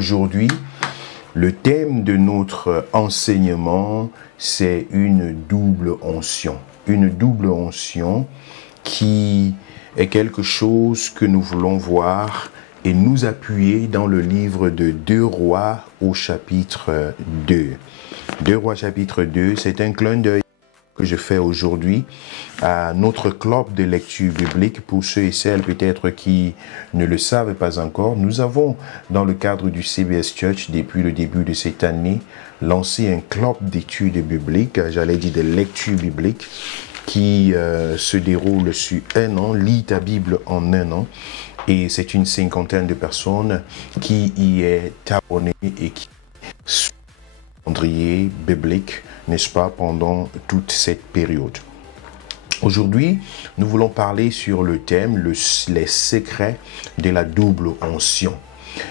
aujourd'hui, le thème de notre enseignement, c'est une double onction. Une double onction qui est quelque chose que nous voulons voir et nous appuyer dans le livre de 2 Rois au chapitre 2. 2 Rois chapitre 2, c'est un clin d'œil que je fais aujourd'hui à notre club de lecture biblique. Pour ceux et celles peut-être qui ne le savent pas encore, nous avons dans le cadre du CBS Church depuis le début de cette année lancé un club d'études bibliques, j'allais dire de lecture biblique, qui se déroule sur 1 an, lis ta Bible en 1 an. Et c'est une 50aine de personnes qui y est abonnée et qui suit le calendrier biblique, n'est-ce pas, pendant toute cette période. Aujourd'hui, nous voulons parler sur le thème, les secrets de la double onction.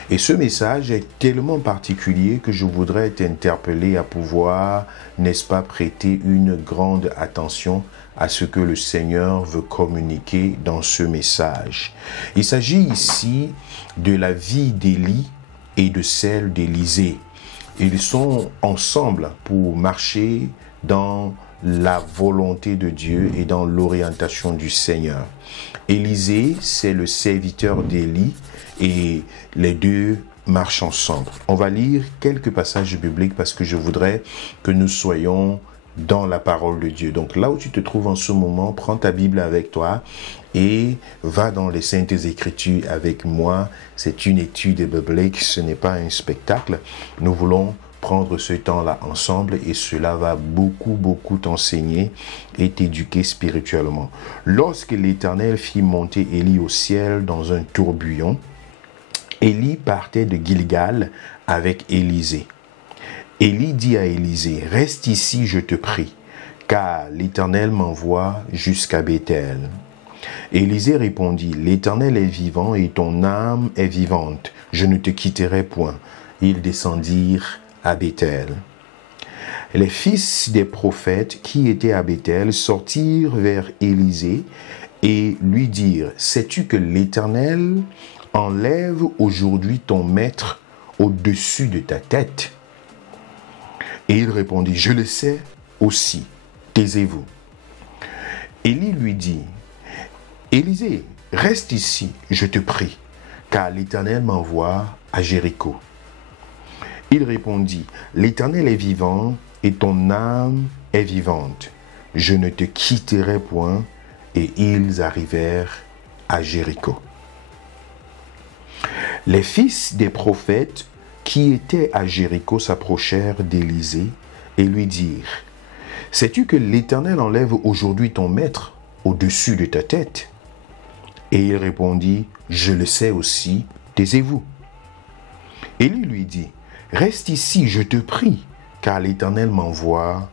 Et ce message est tellement particulier que je voudrais t'interpeller à pouvoir, n'est-ce pas, prêter une grande attention à ce que le Seigneur veut communiquer dans ce message. Il s'agit ici de la vie d'Élie et de celle d'Élisée. Ils sont ensemble pour marcher dans la volonté de Dieu et dans l'orientation du Seigneur. Élisée, c'est le serviteur d'Élie et les deux marchent ensemble. On va lire quelques passages bibliques parce que je voudrais que nous soyons dans la parole de Dieu. Donc là où tu te trouves en ce moment, prends ta Bible avec toi et va dans les Saintes Écritures avec moi. C'est une étude biblique, ce n'est pas un spectacle. Nous voulons prendre ce temps-là ensemble et cela va beaucoup t'enseigner et t'éduquer spirituellement. Lorsque l'Éternel fit monter Élie au ciel dans un tourbillon, Élie partait de Gilgal avec Élisée. Élie dit à Élisée, « Reste ici, je te prie, car l'Éternel m'envoie jusqu'à Béthel. » Élisée répondit, « L'Éternel est vivant et ton âme est vivante. Je ne te quitterai point. » Ils descendirent à Béthel. Les fils des prophètes qui étaient à Béthel sortirent vers Élisée et lui dirent, « Sais-tu que l'Éternel enlève aujourd'hui ton maître au-dessus de ta tête ?» Et il répondit, « Je le sais aussi, taisez-vous. » Élie lui dit, « Élisée, reste ici, je te prie, car l'Éternel m'envoie à Jéricho. » Il répondit, « L'Éternel est vivant et ton âme est vivante. Je ne te quitterai point. » Et ils arrivèrent à Jéricho. Les fils des prophètes qui étaient à Jéricho s'approchèrent d'Élisée et lui dirent, « Sais-tu que l'Éternel enlève aujourd'hui ton maître au-dessus de ta tête ?» Et il répondit, « Je le sais aussi, taisez-vous. » Élie lui dit, « Reste ici, je te prie, car l'Éternel m'envoie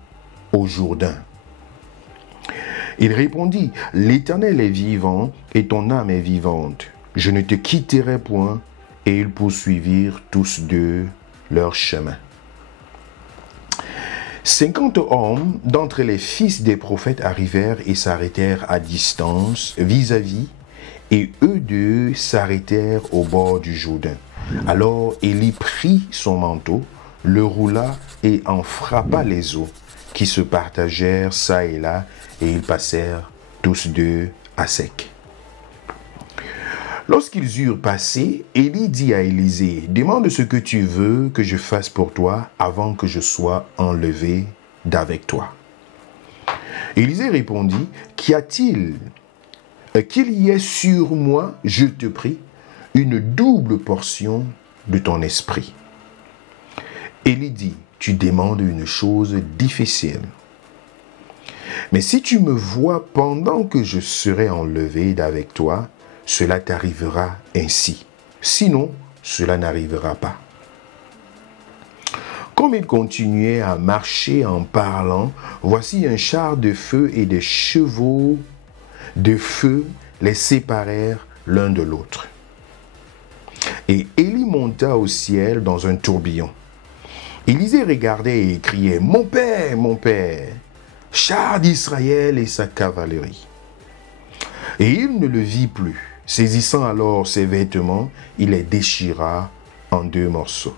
au Jourdain. » Il répondit, « L'Éternel est vivant et ton âme est vivante. Je ne te quitterai point. » Et ils poursuivirent tous deux leur chemin. 50 hommes d'entre les fils des prophètes arrivèrent et s'arrêtèrent à distance vis-à-vis, et eux deux s'arrêtèrent au bord du Jourdain. Alors Élie prit son manteau, le roula et en frappa les eaux, qui se partagèrent çà et là, et ils passèrent tous deux à sec. Lorsqu'ils eurent passé, Élie dit à Élisée, « Demande ce que tu veux que je fasse pour toi avant que je sois enlevé d'avec toi. » Élisée répondit, « Qu'y a-t-il? Qu'il y ait sur moi, je te prie, une double portion de ton esprit. » Élie dit, « Tu demandes une chose difficile. Mais si tu me vois pendant que je serai enlevé d'avec toi, cela t'arrivera ainsi. Sinon, cela n'arrivera pas. » Comme il continuait à marcher en parlant, voici un char de feu et des chevaux de feu les séparèrent l'un de l'autre. Et Élie monta au ciel dans un tourbillon. Élisée regardait et criait, « Mon père, char d'Israël et sa cavalerie. » Et il ne le vit plus. Saisissant alors ses vêtements, il les déchira en 2 morceaux.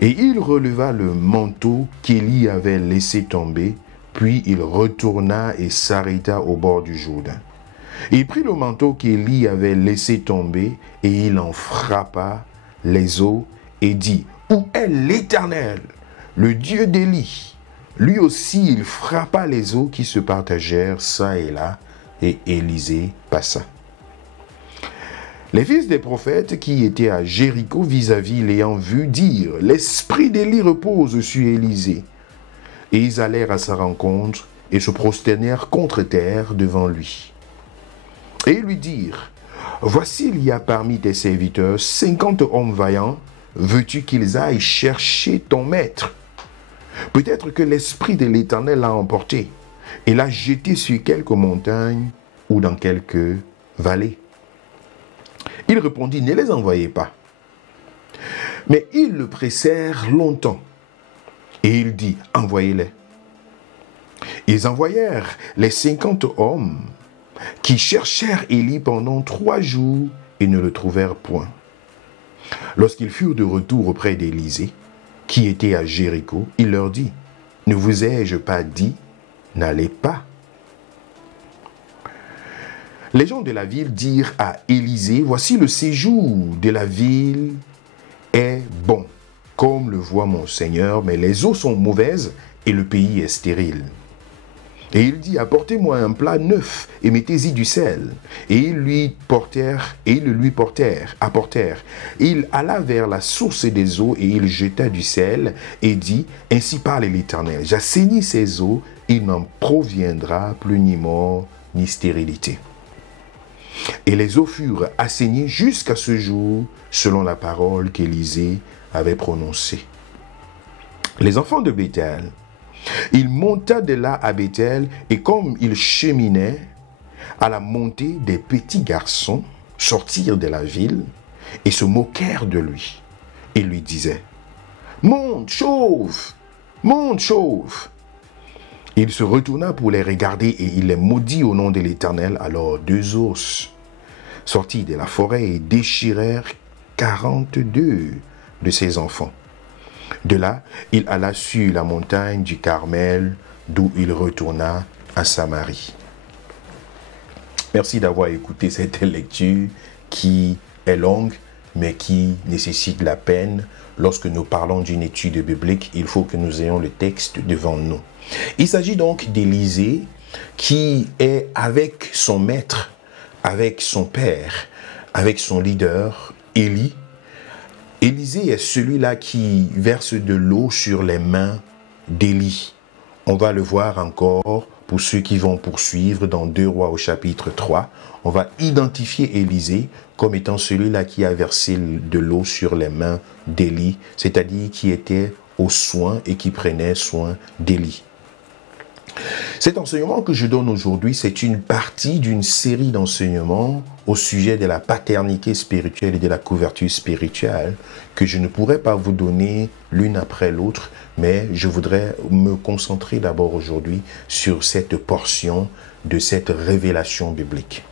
Et il releva le manteau qu'Élie avait laissé tomber, puis il retourna et s'arrêta au bord du Jourdain. Il prit le manteau qu'Élie avait laissé tomber et il en frappa les eaux et dit, « Où est l'Éternel, le Dieu d'Élie ?» Lui aussi, il frappa les eaux qui se partagèrent çà et là, et Élisée passa. Les fils des prophètes qui étaient à Jéricho vis-à-vis l'ayant vu dire, « L'esprit d'Élie repose sur Élisée. » Et ils allèrent à sa rencontre et se prosternèrent contre terre devant lui. Et ils lui dirent, « Voici il y a parmi tes serviteurs 50 hommes vaillants, veux-tu qu'ils aillent chercher ton maître? Peut-être que l'esprit de l'Éternel l'a emporté et l'a jeté sur quelques montagnes ou dans quelques vallées. » Il répondit, « Ne les envoyez pas. » Mais ils le pressèrent longtemps. Et il dit, « Envoyez-les. » Ils envoyèrent les 50 hommes qui cherchèrent Élie pendant 3 jours et ne le trouvèrent point. Lorsqu'ils furent de retour auprès d'Élisée, qui était à Jéricho, il leur dit, « Ne vous ai-je pas dit, n'allez pas. » Les gens de la ville dirent à Élisée, « Voici le séjour de la ville est bon, comme le voit mon Seigneur, mais les eaux sont mauvaises et le pays est stérile. » Et il dit, « Apportez-moi un plat neuf et mettez-y du sel. » Et ils le lui apportèrent. Il alla vers la source des eaux et il jeta du sel et dit, « Ainsi parle l'Éternel, j'assainis ces eaux, il n'en proviendra plus ni mort ni stérilité. » Et les eaux furent assainies jusqu'à ce jour, selon la parole qu'Élisée avait prononcée. Les enfants de Béthel, il monta de là à Béthel, et comme il cheminait, à la montée, des petits garçons sortirent de la ville et se moquèrent de lui. Et lui disaient, « Monte, chauve! Monte, chauve! » Il se retourna pour les regarder et il les maudit au nom de l'Éternel. Alors 2 ours sortirent de la forêt et déchirèrent 42 de ses enfants. De là, il alla sur la montagne du Carmel, d'où il retourna à Samarie. Merci d'avoir écouté cette lecture qui est longue, mais qui nécessite la peine. Lorsque nous parlons d'une étude biblique, il faut que nous ayons le texte devant nous. Il s'agit donc d'Élisée qui est avec son maître, avec son père, avec son leader, Élie. Élisée est celui-là qui verse de l'eau sur les mains d'Élie. On va le voir encore pour ceux qui vont poursuivre dans 2 Rois au chapitre 3. On va identifier Élisée comme étant celui-là qui a versé de l'eau sur les mains d'Élie, c'est-à-dire qui était aux soins et qui prenait soin d'Élie. Cet enseignement que je donne aujourd'hui, c'est une partie d'une série d'enseignements au sujet de la paternité spirituelle et de la couverture spirituelle que je ne pourrais pas vous donner l'une après l'autre, mais je voudrais me concentrer d'abord aujourd'hui sur cette portion de cette révélation biblique.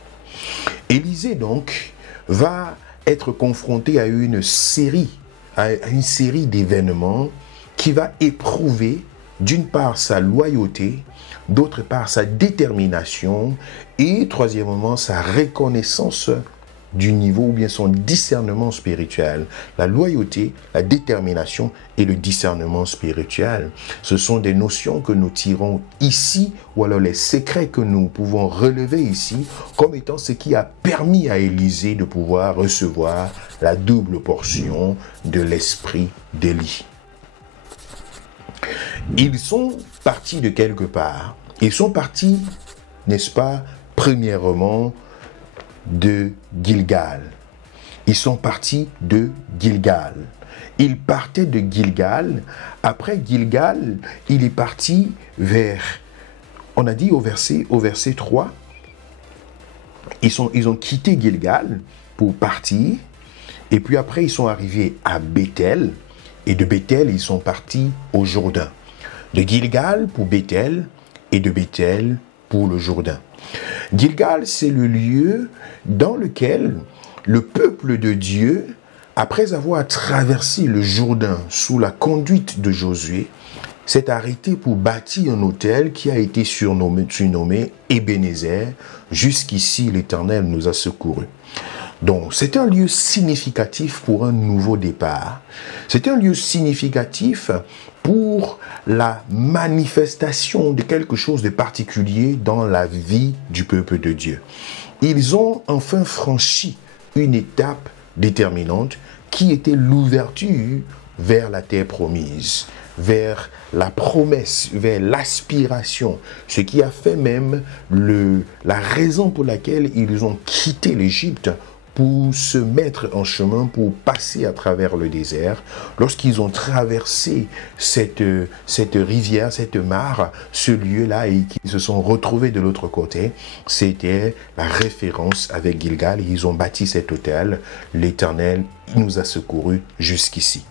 Élisée donc va être confronté à une série d'événements qui va éprouver d'une part sa loyauté, d'autre part sa détermination et troisièmement sa reconnaissance du niveau ou bien son discernement spirituel. La loyauté, la détermination et le discernement spirituel, ce sont des notions que nous tirons ici ou alors les secrets que nous pouvons relever ici comme étant ce qui a permis à Élisée de pouvoir recevoir la double portion de l'esprit d'Élie. Ils sont partis de quelque part. Ils sont partis, n'est-ce pas, premièrement, de Gilgal. Ils sont partis de Gilgal. Ils partaient de Gilgal. Après Gilgal, il est parti vers, on a dit au verset 3, ils ont quitté Gilgal pour partir. Et puis après, ils sont arrivés à Béthel. Et de Béthel, ils sont partis au Jourdain. De Gilgal pour Béthel et de Béthel pour le Jourdain. Gilgal, c'est le lieu dans lequel le peuple de Dieu après avoir traversé le Jourdain sous la conduite de Josué, s'est arrêté pour bâtir un autel qui a été surnommé Ebenezer. Jusqu'ici, l'Éternel nous a secourus. Donc, c'est un lieu significatif pour un nouveau départ. C'est un lieu significatif pour la manifestation de quelque chose de particulier dans la vie du peuple de Dieu. Ils ont enfin franchi une étape déterminante qui était l'ouverture vers la terre promise, vers la promesse, vers l'aspiration, ce qui a fait même la raison pour laquelle ils ont quitté l'Égypte pour se mettre en chemin, pour passer à travers le désert. Lorsqu'ils ont traversé cette rivière, cette mare, ce lieu-là, et qu'ils se sont retrouvés de l'autre côté, c'était la référence avec Gilgal. Ils ont bâti cet autel. L'Éternel nous a secourus jusqu'ici.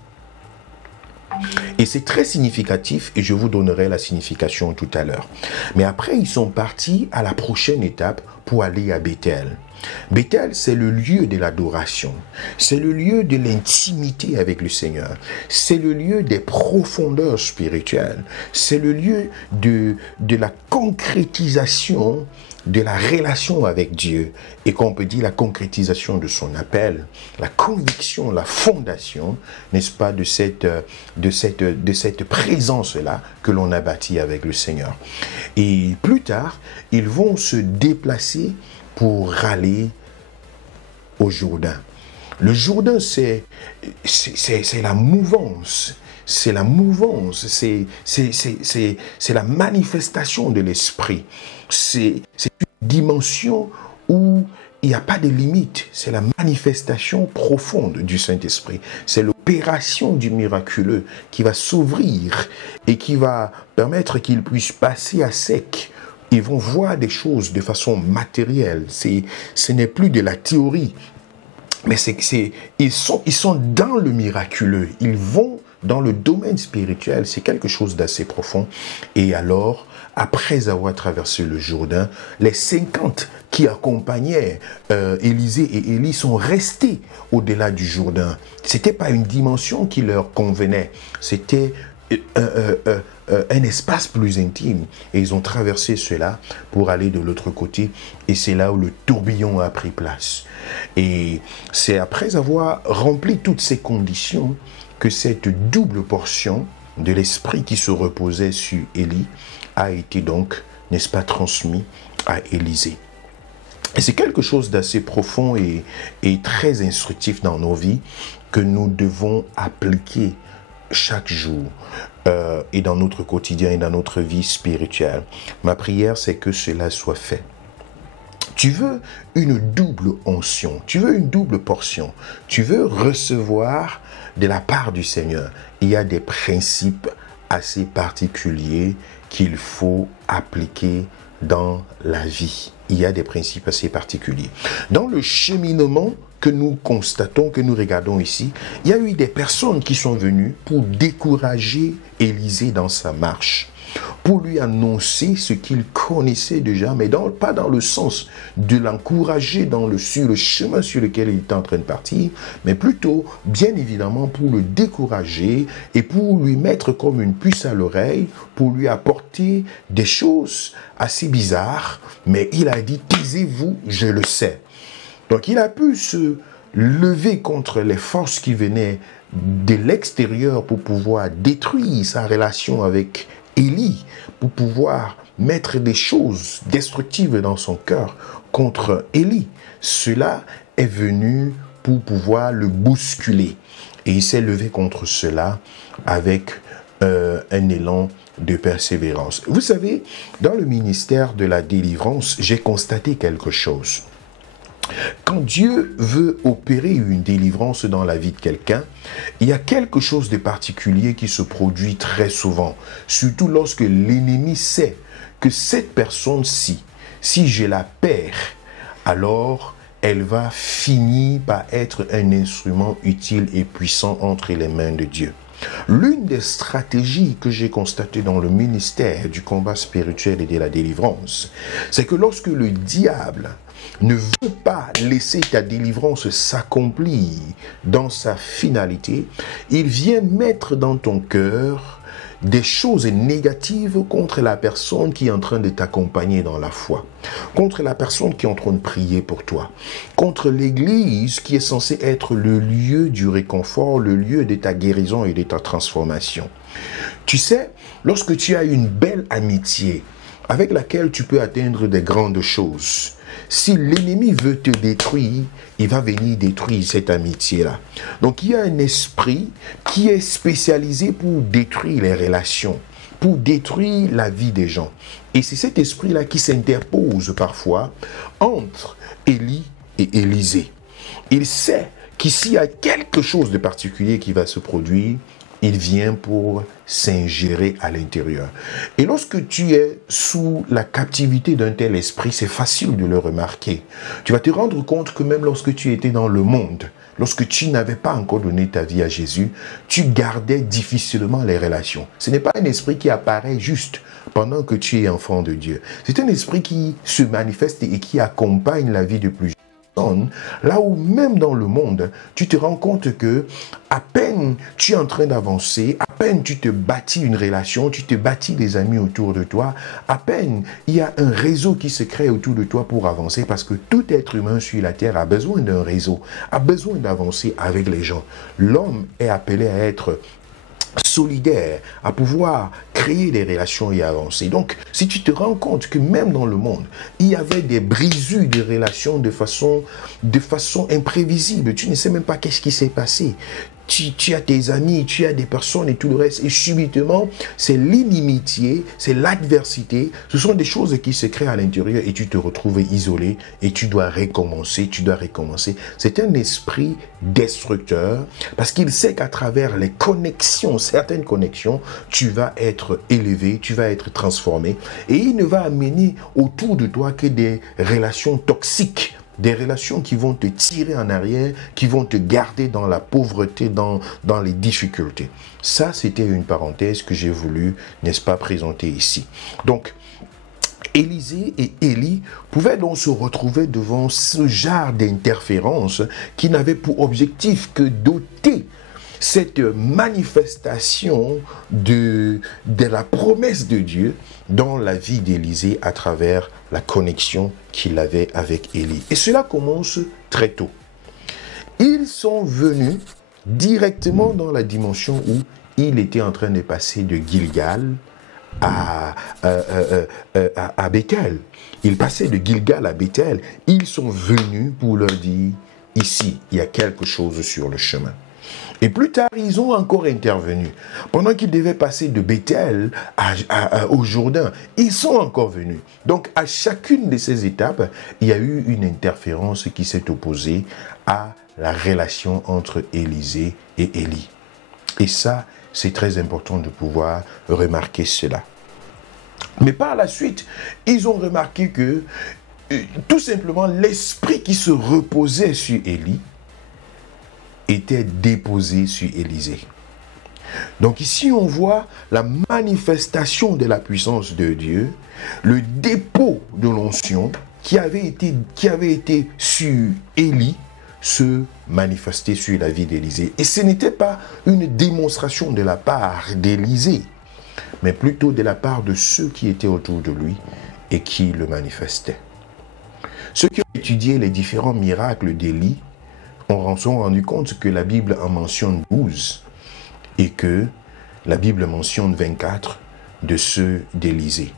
Et c'est très significatif, et je vous donnerai la signification tout à l'heure. Mais après, ils sont partis à la prochaine étape pour aller à Bethel. Bethel, c'est le lieu de l'adoration. C'est le lieu de l'intimité avec le Seigneur. C'est le lieu des profondeurs spirituelles. C'est le lieu de la concrétisation de la relation avec Dieu, et qu'on peut dire la concrétisation de son appel, la conviction, la fondation, n'est-ce pas, de cette présence-là que l'on a bâtie avec le Seigneur. Et plus tard, ils vont se déplacer pour aller au Jourdain. Le Jourdain, c'est la mouvance. C'est la mouvance, c'est la manifestation de l'esprit. C'est une dimension où il n'y a pas de limite. C'est la manifestation profonde du Saint-Esprit. C'est l'opération du miraculeux qui va s'ouvrir et qui va permettre qu'ils puissent passer à sec. Ils vont voir des choses de façon matérielle. Ce n'est plus de la théorie, mais ils sont dans le miraculeux. Ils vont dans le domaine spirituel. C'est quelque chose d'assez profond. Et alors, après avoir traversé le Jourdain, les 50 qui accompagnaient Élisée et Élie sont restés au-delà du Jourdain. C'était pas une dimension qui leur convenait. C'était un espace plus intime. Et ils ont traversé cela pour aller de l'autre côté. Et c'est là où le tourbillon a pris place. Et c'est après avoir rempli toutes ces conditions que cette double portion de l'esprit qui se reposait sur Élie a été donc, n'est-ce pas, transmis à Élisée. Et c'est quelque chose d'assez profond et très instructif dans nos vies que nous devons appliquer chaque jour et dans notre quotidien et dans notre vie spirituelle. Ma prière, c'est que cela soit fait. Tu veux une double onction, tu veux une double portion, tu veux recevoir de la part du Seigneur. Il y a des principes assez particuliers qu'il faut appliquer dans la vie. Il y a des principes assez particuliers. Dans le cheminement que nous constatons, que nous regardons ici, il y a eu des personnes qui sont venues pour décourager Élisée dans sa marche, pour lui annoncer ce qu'il connaissait déjà, mais pas dans le sens de l'encourager sur le chemin sur lequel il était en train de partir, mais plutôt, bien évidemment, pour le décourager et pour lui mettre comme une puce à l'oreille, pour lui apporter des choses assez bizarres, mais il a dit, taisez-vous, je le sais. Donc il a pu se lever contre les forces qui venaient de l'extérieur pour pouvoir détruire sa relation avec Élie, pour pouvoir mettre des choses destructives dans son cœur contre Élie. Cela est venu pour pouvoir le bousculer. Et il s'est levé contre cela avec un élan de persévérance. Vous savez, dans le ministère de la délivrance, j'ai constaté quelque chose. Quand Dieu veut opérer une délivrance dans la vie de quelqu'un, il y a quelque chose de particulier qui se produit très souvent, surtout lorsque l'ennemi sait que cette personne-ci, si je la perds, alors elle va finir par être un instrument utile et puissant entre les mains de Dieu. L'une des stratégies que j'ai constatées dans le ministère du combat spirituel et de la délivrance, c'est que lorsque le diable ne veut pas laisser ta délivrance s'accomplir dans sa finalité, il vient mettre dans ton cœur des choses négatives contre la personne qui est en train de t'accompagner dans la foi, contre la personne qui est en train de prier pour toi, contre l'Église qui est censée être le lieu du réconfort, le lieu de ta guérison et de ta transformation. Tu sais, lorsque tu as une belle amitié avec laquelle tu peux atteindre des grandes choses, si l'ennemi veut te détruire, il va venir détruire cette amitié-là. Donc il y a un esprit qui est spécialisé pour détruire les relations, pour détruire la vie des gens. Et c'est cet esprit-là qui s'interpose parfois entre Élie et Élisée. Il sait qu'ici il y a quelque chose de particulier qui va se produire, il vient pour s'ingérer à l'intérieur. Et lorsque tu es sous la captivité d'un tel esprit, c'est facile de le remarquer. Tu vas te rendre compte que même lorsque tu étais dans le monde, lorsque tu n'avais pas encore donné ta vie à Jésus, tu gardais difficilement les relations. Ce n'est pas un esprit qui apparaît juste pendant que tu es enfant de Dieu. C'est un esprit qui se manifeste et qui accompagne la vie de plusieurs. Là où même dans le monde, tu te rends compte que à peine tu es en train d'avancer, à peine tu te bâtis une relation, tu te bâtis des amis autour de toi, à peine il y a un réseau qui se crée autour de toi pour avancer, parce que tout être humain sur la terre a besoin d'un réseau, a besoin d'avancer avec les gens. L'homme est appelé à être solidaire, à pouvoir créer des relations et avancer. Donc, si tu te rends compte que même dans le monde, il y avait des brisures de relations de façon imprévisible, tu ne sais même pas qu'est-ce qui s'est passé. Tu as tes amis, tu as des personnes et tout le reste, et subitement, c'est l'inimitié, c'est l'adversité, ce sont des choses qui se créent à l'intérieur et tu te retrouves isolé et tu dois recommencer. C'est un esprit destructeur parce qu'il sait qu'à travers les connexions, certaines connexions, tu vas être élevé, tu vas être transformé et il ne va amener autour de toi que des relations toxiques. Des relations qui vont te tirer en arrière, qui vont te garder dans la pauvreté, dans les difficultés. Ça, c'était une parenthèse que j'ai voulu, n'est-ce pas, présenter ici. Donc, Élisée et Élie pouvaient donc se retrouver devant ce genre d'interférence qui n'avait pour objectif que d'ôter cette manifestation de la promesse de Dieu dans la vie d'Élisée à travers la connexion qu'il avait avec Élie. Et cela commence très tôt. Ils sont venus directement dans la dimension où il était en train de passer de Gilgal à Bethel. Il passait de Gilgal à Bethel. Ils sont venus pour leur dire, ici, il y a quelque chose sur le chemin. Et plus tard, ils ont encore intervenu. Pendant qu'ils devaient passer de Bethel au Jourdain, ils sont encore venus. Donc, à chacune de ces étapes, il y a eu une interférence qui s'est opposée à la relation entre Élisée et Élie. Et ça, c'est très important de pouvoir remarquer cela. Mais par la suite, ils ont remarqué que, tout simplement, l'esprit qui se reposait sur Élie était déposé sur Élisée. Donc ici, on voit la manifestation de la puissance de Dieu, le dépôt de l'onction qui avait été sur Élie se manifester sur la vie d'Élisée. Et ce n'était pas une démonstration de la part d'Élisée, mais plutôt de la part de ceux qui étaient autour de lui et qui le manifestaient. Ceux qui ont étudié les différents miracles d'Élie on s'est rendu compte que la Bible en mentionne 12 et que la Bible mentionne 24 de ceux d'Élisée.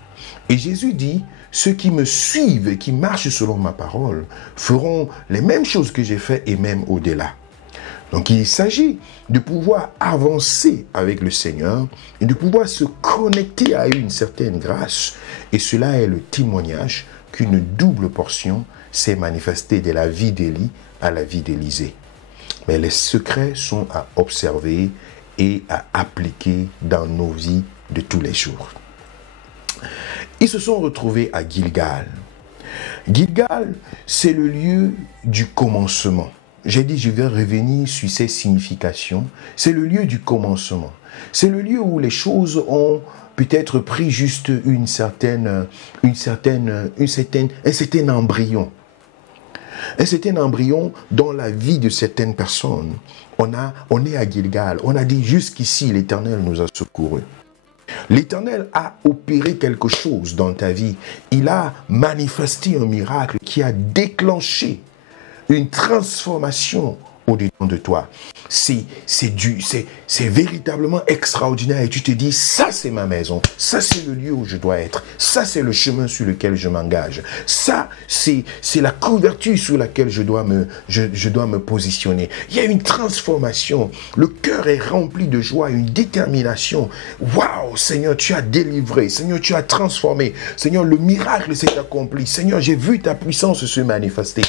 Et Jésus dit, ceux qui me suivent et qui marchent selon ma parole feront les mêmes choses que j'ai fait et même au-delà. Donc il s'agit de pouvoir avancer avec le Seigneur et de pouvoir se connecter à une certaine grâce. Et cela est le témoignage qu'une double portion s'est manifestée de la vie d'Élie à la vie d'Élisée. Mais les secrets sont à observer et à appliquer dans nos vies de tous les jours. Ils se sont retrouvés à Gilgal. Gilgal, c'est le lieu du commencement. J'ai dit, je vais revenir sur ces significations. C'est le lieu du commencement. C'est le lieu où les choses ont peut-être pris juste un certain embryon. Un certain embryon dans la vie de certaines personnes. On est à Gilgal. On a dit jusqu'ici, l'Éternel nous a secourus. L'Éternel a opéré quelque chose dans ta vie. Il a manifesté un miracle qui a déclenché une transformation au-dedans de toi. C'est véritablement extraordinaire. Et tu te dis, ça c'est ma maison. Ça c'est le lieu où je dois être. Ça c'est le chemin sur lequel je m'engage. Ça c'est la couverture sur laquelle je dois me positionner. Il y a une transformation. Le cœur est rempli de joie, une détermination. Waouh, Seigneur, tu as délivré. Seigneur, tu as transformé. Seigneur, le miracle s'est accompli. Seigneur, j'ai vu ta puissance se manifester.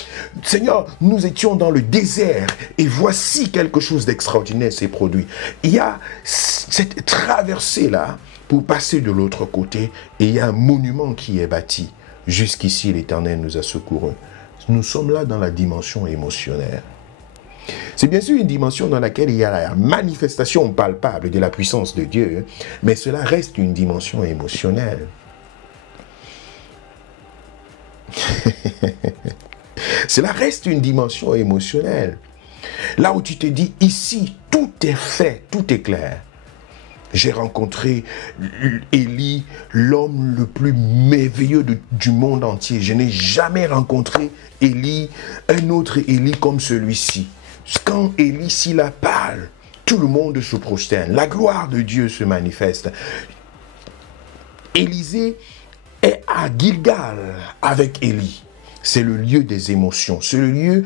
Seigneur, nous étions dans le désert et voici quelque chose d'extraordinaire s'est produit. Il y a cette traversée-là pour passer de l'autre côté et il y a un monument qui est bâti. Jusqu'ici, l'Éternel nous a secourus. Nous sommes là dans la dimension émotionnelle. C'est bien sûr une dimension dans laquelle il y a la manifestation palpable de la puissance de Dieu, mais cela reste une dimension émotionnelle. Cela reste une dimension émotionnelle. Là où tu te dis, ici, tout est fait, tout est clair. J'ai rencontré Élie, l'homme le plus merveilleux du monde entier. Je n'ai jamais rencontré Élie, un autre Élie comme celui-ci. Quand Élie s'il parle, tout le monde se prosterne. La gloire de Dieu se manifeste. Élisée est à Gilgal avec Élie. C'est le lieu des émotions, c'est le lieu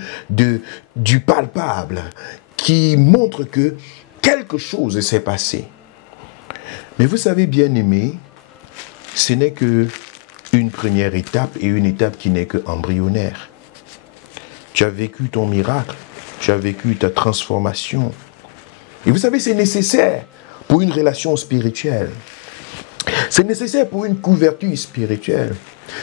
du palpable qui montre que quelque chose s'est passé. Mais vous savez, bien-aimés, ce n'est qu'une première étape et une étape qui n'est que embryonnaire. Tu as vécu ton miracle, tu as vécu ta transformation. Et vous savez, c'est nécessaire pour une relation spirituelle. C'est nécessaire pour une couverture spirituelle.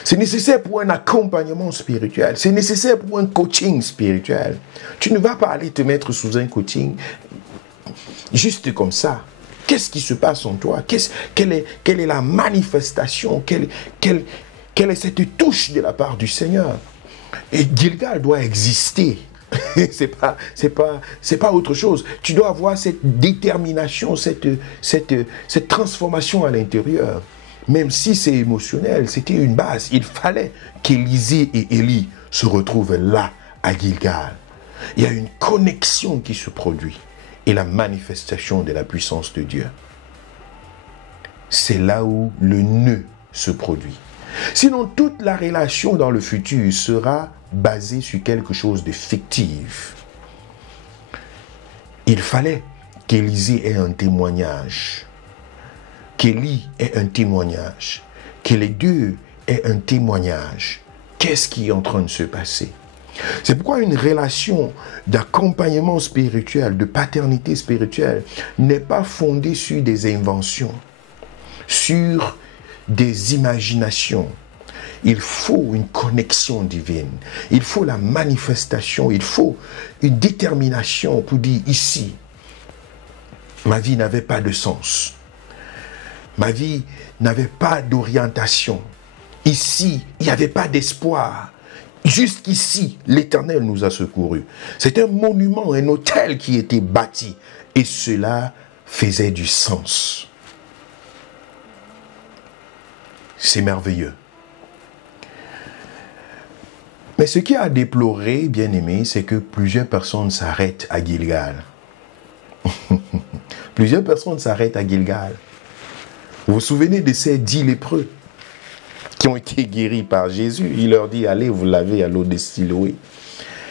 C'est nécessaire pour un accompagnement spirituel. C'est nécessaire pour un coaching spirituel. Tu ne vas pas aller te mettre sous un coaching juste comme ça. Qu'est-ce qui se passe en toi? Quelle est la manifestation? Quelle est cette touche de la part du Seigneur? Et Gilgal doit exister. c'est pas autre chose. Tu dois avoir cette détermination, cette transformation à l'intérieur. Même si c'est émotionnel, c'était une base. Il fallait qu'Élisée et Élie se retrouvent là, à Gilgal. Il y a une connexion qui se produit et la manifestation de la puissance de Dieu. C'est là où le nœud se produit. Sinon, toute la relation dans le futur sera basée sur quelque chose de fictif. Il fallait qu'Élisée ait un témoignage, qu'Élie ait un témoignage, que les deux aient un témoignage. Qu'est-ce qui est en train de se passer? C'est pourquoi une relation d'accompagnement spirituel, de paternité spirituelle, n'est pas fondée sur des inventions, sur des imaginations. Il faut une connexion divine. Il faut la manifestation. Il faut une détermination pour dire ici, ma vie n'avait pas de sens. Ma vie n'avait pas d'orientation. Ici, il n'y avait pas d'espoir. Jusqu'ici, l'Éternel nous a secourus. C'est un monument, un autel qui était bâti. Et cela faisait du sens. C'est merveilleux. Mais ce qui a déploré, bien aimé, c'est que plusieurs personnes s'arrêtent à Gilgal. Plusieurs personnes s'arrêtent à Gilgal. Vous vous souvenez de ces 10 lépreux qui ont été guéris par Jésus? Il leur dit, allez vous laver à l'eau de Siloé.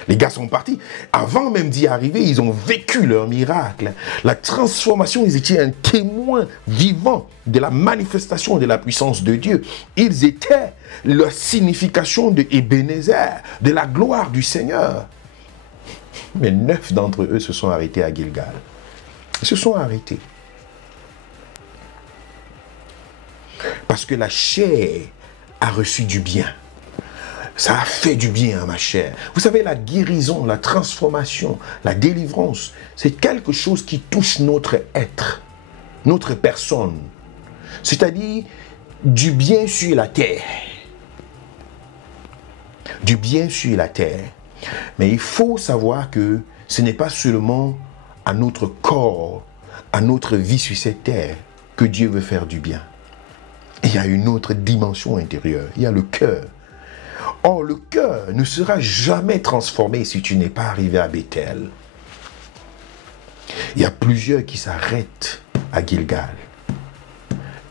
Les gars sont partis. Avant même d'y arriver, ils ont vécu leur miracle. La transformation, ils étaient un témoin vivant de la manifestation de la puissance de Dieu. Ils étaient la signification de Ebenezer, de la gloire du Seigneur. Mais 9 d'entre eux se sont arrêtés à Gilgal. Ils se sont arrêtés. Parce que la chair a reçu du bien. Ça a fait du bien à ma chair. Vous savez, la guérison, la transformation, la délivrance, c'est quelque chose qui touche notre être. notre personne, c'est-à-dire du bien sur la terre. Du bien sur la terre. Mais il faut savoir que ce n'est pas seulement à notre corps, à notre vie sur cette terre que Dieu veut faire du bien. Il y a une autre dimension intérieure, il y a le cœur. Or, le cœur ne sera jamais transformé si tu n'es pas arrivé à Bethel. Il y a plusieurs qui s'arrêtent à Gilgal.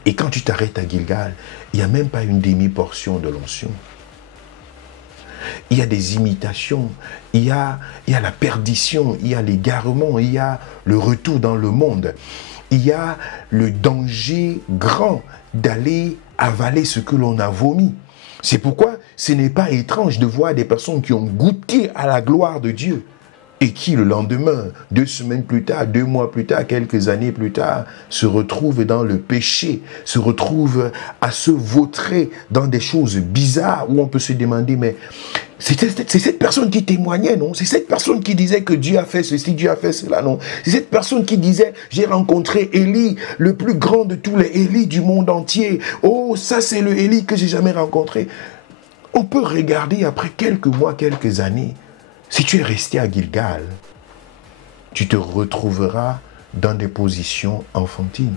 Et quand tu t'arrêtes à Gilgal, il n'y a même pas une demi-portion de l'onction. Il y a des imitations, il y a la perdition, il y a l'égarement, il y a le retour dans le monde. Il y a le danger grand d'aller avaler ce que l'on a vomi. C'est pourquoi ce n'est pas étrange de voir des personnes qui ont goûté à la gloire de Dieu et qui le lendemain, 2 semaines plus tard, 2 mois plus tard, quelques années plus tard, se retrouvent dans le péché, se retrouvent à se vautrer dans des choses bizarres où on peut se demander, mais c'est cette personne qui témoignait, non? C'est cette personne qui disait que Dieu a fait ceci, Dieu a fait cela, non? C'est cette personne qui disait, j'ai rencontré Élie, le plus grand de tous les Élis du monde entier. Oh, ça c'est le Élie que j'ai jamais rencontré. On peut regarder après quelques mois, quelques années. Si tu es resté à Gilgal, tu te retrouveras dans des positions enfantines.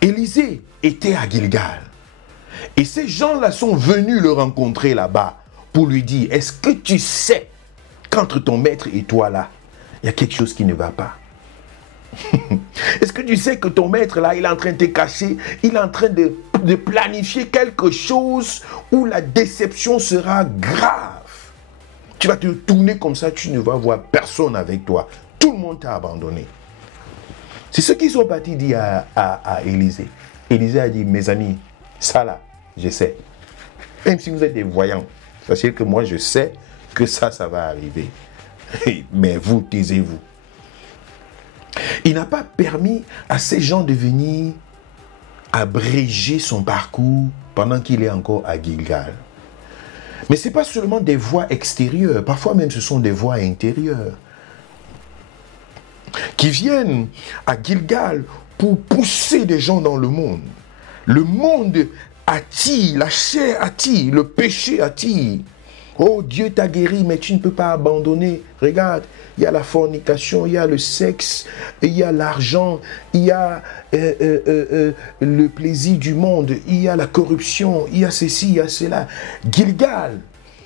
Élisée était à Gilgal. Et ces gens-là sont venus le rencontrer là-bas pour lui dire, est-ce que tu sais qu'entre ton maître et toi là, il y a quelque chose qui ne va pas? Est-ce que tu sais que ton maître là, il est en train de te cacher, il est en train de planifier quelque chose où la déception sera grave. Tu vas te tourner comme ça, tu ne vas voir personne avec toi. Tout le monde t'a abandonné. C'est ce qu'ils sont partis dire à Élisée. Élisée a dit, mes amis, ça là, je sais. Même si vous êtes des voyants, sachez que moi je sais que ça va arriver. Mais vous, taisez-vous. Il n'a pas permis à ces gens de venir abréger son parcours pendant qu'il est encore à Gilgal. Mais ce n'est pas seulement des voies extérieures, parfois même ce sont des voies intérieures qui viennent à Gilgal pour pousser des gens dans le monde. Le monde attire, la chair attire, le péché attire. Oh, Dieu t'a guéri, mais tu ne peux pas abandonner. Regarde, il y a la fornication, il y a le sexe, il y a l'argent, il y a le plaisir du monde, il y a la corruption, il y a ceci, il y a cela. Gilgal,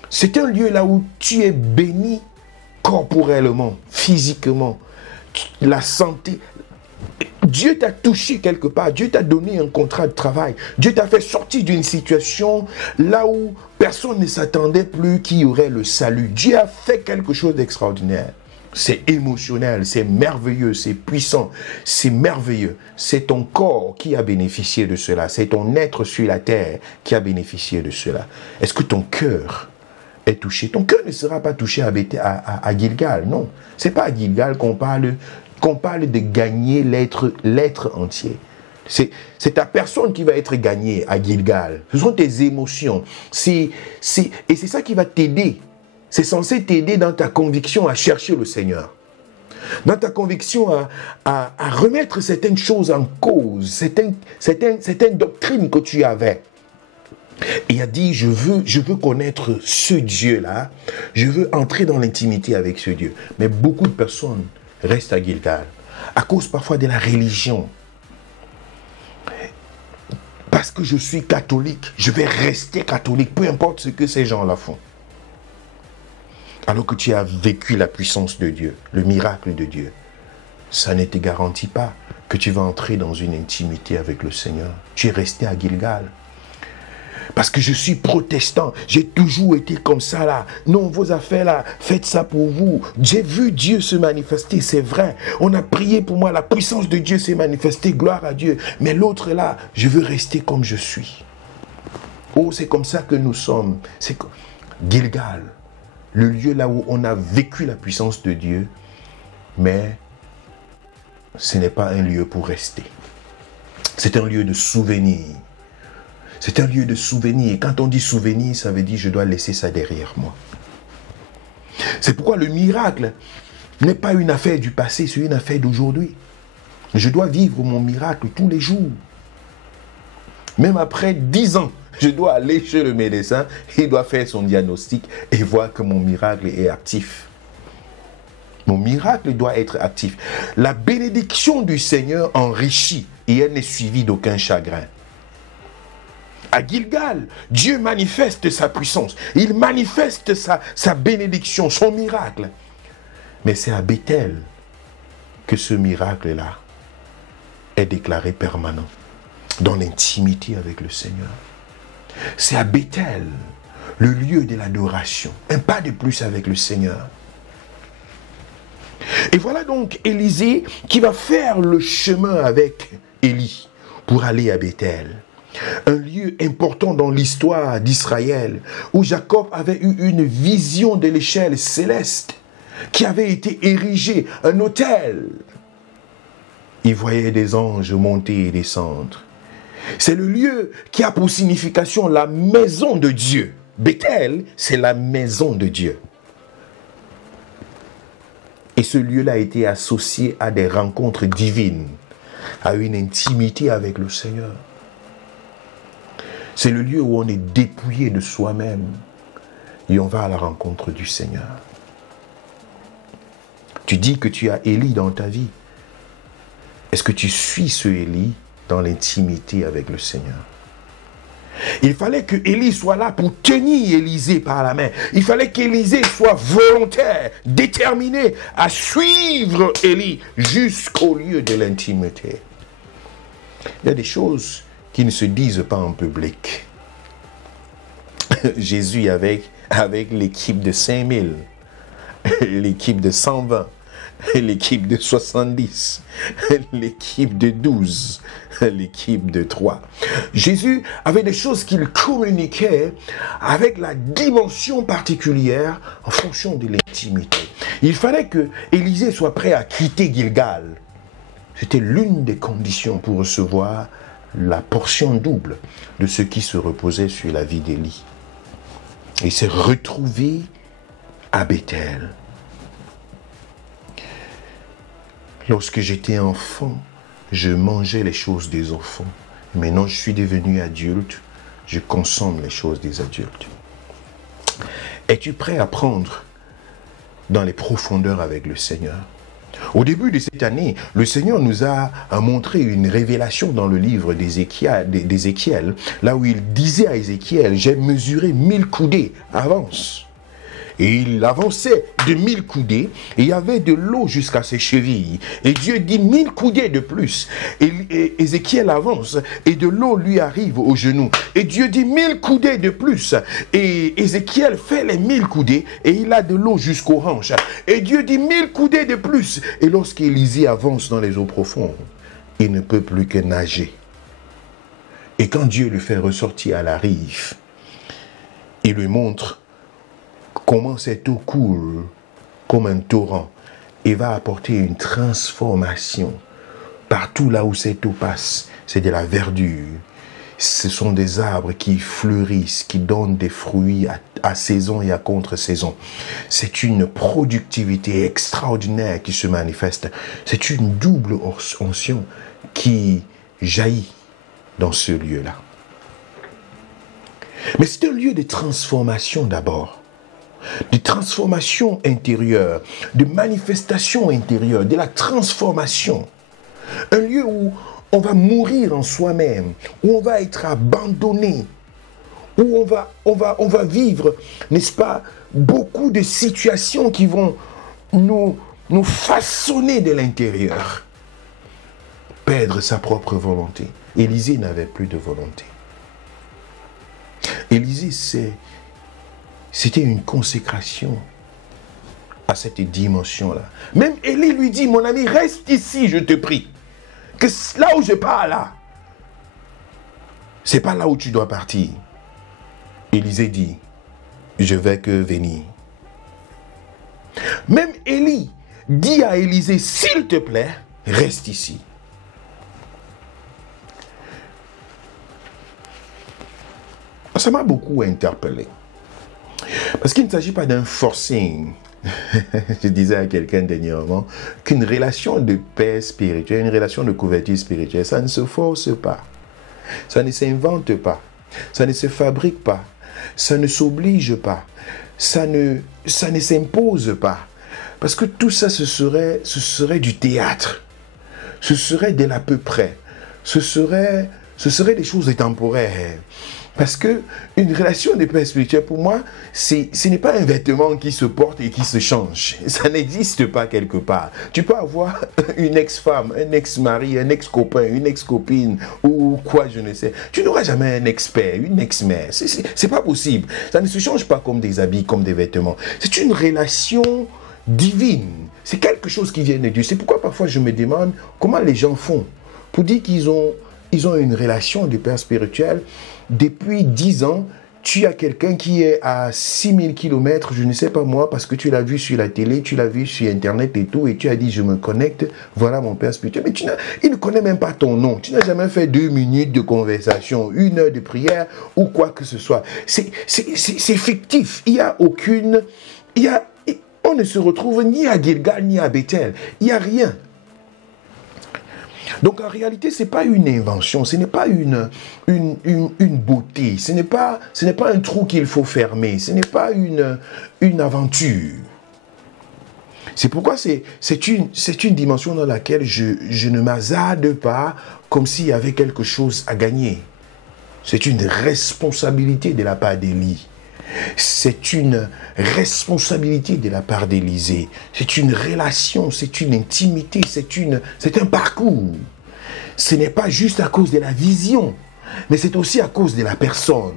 c'est un lieu là où tu es béni corporellement, physiquement, la santé. Dieu t'a touché quelque part, Dieu t'a donné un contrat de travail, Dieu t'a fait sortir d'une situation là où personne ne s'attendait plus qu'il y aurait le salut. Dieu a fait quelque chose d'extraordinaire. C'est émotionnel, c'est merveilleux, c'est puissant, c'est merveilleux. C'est ton corps qui a bénéficié de cela, c'est ton être sur la terre qui a bénéficié de cela. Est-ce que ton cœur est touché? Ton cœur ne sera pas touché à Gilgal, non. C'est pas à Gilgal qu'on parle de gagner l'être entier. C'est ta personne qui va être gagnée à Gilgal. Ce sont tes émotions. Et c'est ça qui va t'aider. C'est censé t'aider dans ta conviction à chercher le Seigneur. Dans ta conviction à remettre certaines choses en cause, certaines doctrines que tu avais. Et il a dit, je veux connaître ce Dieu-là. Je veux entrer dans l'intimité avec ce Dieu. Mais beaucoup de personnes restent à Gilgal, à cause parfois de la religion. Parce que je suis catholique, je vais rester catholique, peu importe ce que ces gens-là font. Alors que tu as vécu la puissance de Dieu, le miracle de Dieu, ça ne te garantit pas que tu vas entrer dans une intimité avec le Seigneur. Tu es resté à Gilgal. Parce que je suis protestant, j'ai toujours été comme ça là. Non, vos affaires là, faites ça pour vous. J'ai vu Dieu se manifester, c'est vrai. On a prié pour moi, la puissance de Dieu s'est manifestée, gloire à Dieu. Mais l'autre là, je veux rester comme je suis. Oh, c'est comme ça que nous sommes. C'est Gilgal, le lieu là où on a vécu la puissance de Dieu, mais ce n'est pas un lieu pour rester. C'est un lieu de souvenir. C'est un lieu de souvenir. Et quand on dit souvenir, ça veut dire je dois laisser ça derrière moi. C'est pourquoi le miracle n'est pas une affaire du passé, c'est une affaire d'aujourd'hui. Je dois vivre mon miracle tous les jours. Même après 10 ans, je dois aller chez le médecin, il doit faire son diagnostic et voir que mon miracle est actif. Mon miracle doit être actif. La bénédiction du Seigneur enrichit et elle n'est suivie d'aucun chagrin. À Gilgal, Dieu manifeste sa puissance. Il manifeste sa bénédiction, son miracle. Mais c'est à Bethel que ce miracle-là est déclaré permanent, dans l'intimité avec le Seigneur. C'est à Bethel, le lieu de l'adoration, un pas de plus avec le Seigneur. Et voilà donc Élisée qui va faire le chemin avec Élie pour aller à Bethel. Un lieu important dans l'histoire d'Israël où Jacob avait eu une vision de l'échelle céleste qui avait été érigée, un autel. Il voyait des anges monter et descendre. C'est le lieu qui a pour signification la maison de Dieu. Bethel, c'est la maison de Dieu. Et ce lieu-là a été associé à des rencontres divines, à une intimité avec le Seigneur. C'est le lieu où on est dépouillé de soi-même et on va à la rencontre du Seigneur. Tu dis que tu as Élie dans ta vie. Est-ce que tu suis ce Élie dans l'intimité avec le Seigneur? Il fallait que Élie soit là pour tenir Élisée par la main. Il fallait qu'Élisée soit volontaire, déterminé à suivre Élie jusqu'au lieu de l'intimité. Il y a des choses qui ne se disent pas en public. Jésus avec l'équipe de 5000, l'équipe de 120, l'équipe de 70, l'équipe de 12, l'équipe de 3. Jésus avait des choses qu'il communiquait avec la dimension particulière en fonction de l'intimité. Il fallait que Élisée soit prêt à quitter Gilgal. C'était l'une des conditions pour recevoir la portion double de ce qui se reposait sur la vie d'Élie. Il s'est retrouvé à Bethel. Lorsque j'étais enfant, je mangeais les choses des enfants. Maintenant, je suis devenu adulte, je consomme les choses des adultes. Es-tu prêt à prendre dans les profondeurs avec le Seigneur? Au début de cette année, le Seigneur nous a montré une révélation dans le livre d'Ézéchiel, là où il disait à Ézéchiel, j'ai mesuré 1000 coudées, avance. Et il avançait de 1000 coudées, et il y avait de l'eau jusqu'à ses chevilles. Et Dieu dit 1000 coudées de plus. Et Ézéchiel avance, et de l'eau lui arrive aux genoux. Et Dieu dit 1000 coudées de plus. Et Ézéchiel fait les 1000 coudées, et il a de l'eau jusqu'aux hanches. Et Dieu dit 1000 coudées de plus. Et lorsqu'Élisée avance dans les eaux profondes, il ne peut plus que nager. Et quand Dieu le fait ressortir à la rive, il lui montre comment cette eau coule comme un torrent et va apporter une transformation. Partout là où cette eau passe, c'est de la verdure. Ce sont des arbres qui fleurissent, qui donnent des fruits à saison et à contre-saison. C'est une productivité extraordinaire qui se manifeste. C'est une double onction qui jaillit dans ce lieu-là. Mais c'est un lieu de transformation d'abord. De transformation intérieure, de manifestation intérieure, de la transformation. Un lieu où on va mourir en soi-même, où on va être abandonné, où on va vivre, n'est-ce pas, beaucoup de situations qui vont nous façonner de l'intérieur. Perdre sa propre volonté. Élisée n'avait plus de volonté. Élisée, c'était une consécration à cette dimension-là. Même Élie lui dit, mon ami, reste ici, je te prie. Que là où je pars, là, c'est pas là où tu dois partir. Élisée dit, je vais que venir. Même Élie dit à Élisée, s'il te plaît, reste ici. Ça m'a beaucoup interpellé. Parce qu'il ne s'agit pas d'un forcing je disais à quelqu'un dernièrement qu'une relation de paix spirituelle, une relation de couverture spirituelle, ça ne se force pas. Ça ne s'invente pas. Ça ne se fabrique pas. Ça ne s'oblige pas. Ça ne s'impose pas. Parce que tout ça, ce serait du théâtre. Ce serait de l'à peu près. Ce serait des choses temporaires. Parce que une relation de paix spirituelle, pour moi, ce n'est pas un vêtement qui se porte et qui se change. Ça n'existe pas quelque part. Tu peux avoir une ex-femme, un ex-mari, un ex-copain, une ex-copine, ou quoi, je ne sais. Tu n'auras jamais un ex-père, une ex-mère. C'est pas possible. Ça ne se change pas comme des habits, comme des vêtements. C'est une relation divine. C'est quelque chose qui vient de Dieu. C'est pourquoi parfois je me demande comment les gens font pour dire qu'ils ont une relation de paix spirituelle. Depuis 10 ans, tu as quelqu'un qui est à 6000 km, je ne sais pas moi, parce que tu l'as vu sur la télé, tu l'as vu sur Internet et tout, et tu as dit, je me connecte, voilà mon père spirituel. Mais il ne connaît même pas ton nom. Tu n'as jamais fait 2 minutes de conversation, 1 heure de prière, ou quoi que ce soit. C'est fictif. Il n'y a aucune... on ne se retrouve ni à Gilgal, ni à Bethel. Il n'y a rien. Donc en réalité, ce n'est pas une invention, ce n'est pas une beauté, ce n'est pas un trou qu'il faut fermer, ce n'est pas une aventure. C'est pourquoi c'est une dimension dans laquelle je ne m'hasarde pas comme s'il y avait quelque chose à gagner. C'est une responsabilité de la part d'Élie. C'est une responsabilité de la part d'Élisée. C'est une relation, c'est une intimité, c'est un parcours. Ce n'est pas juste à cause de la vision, mais c'est aussi à cause de la personne.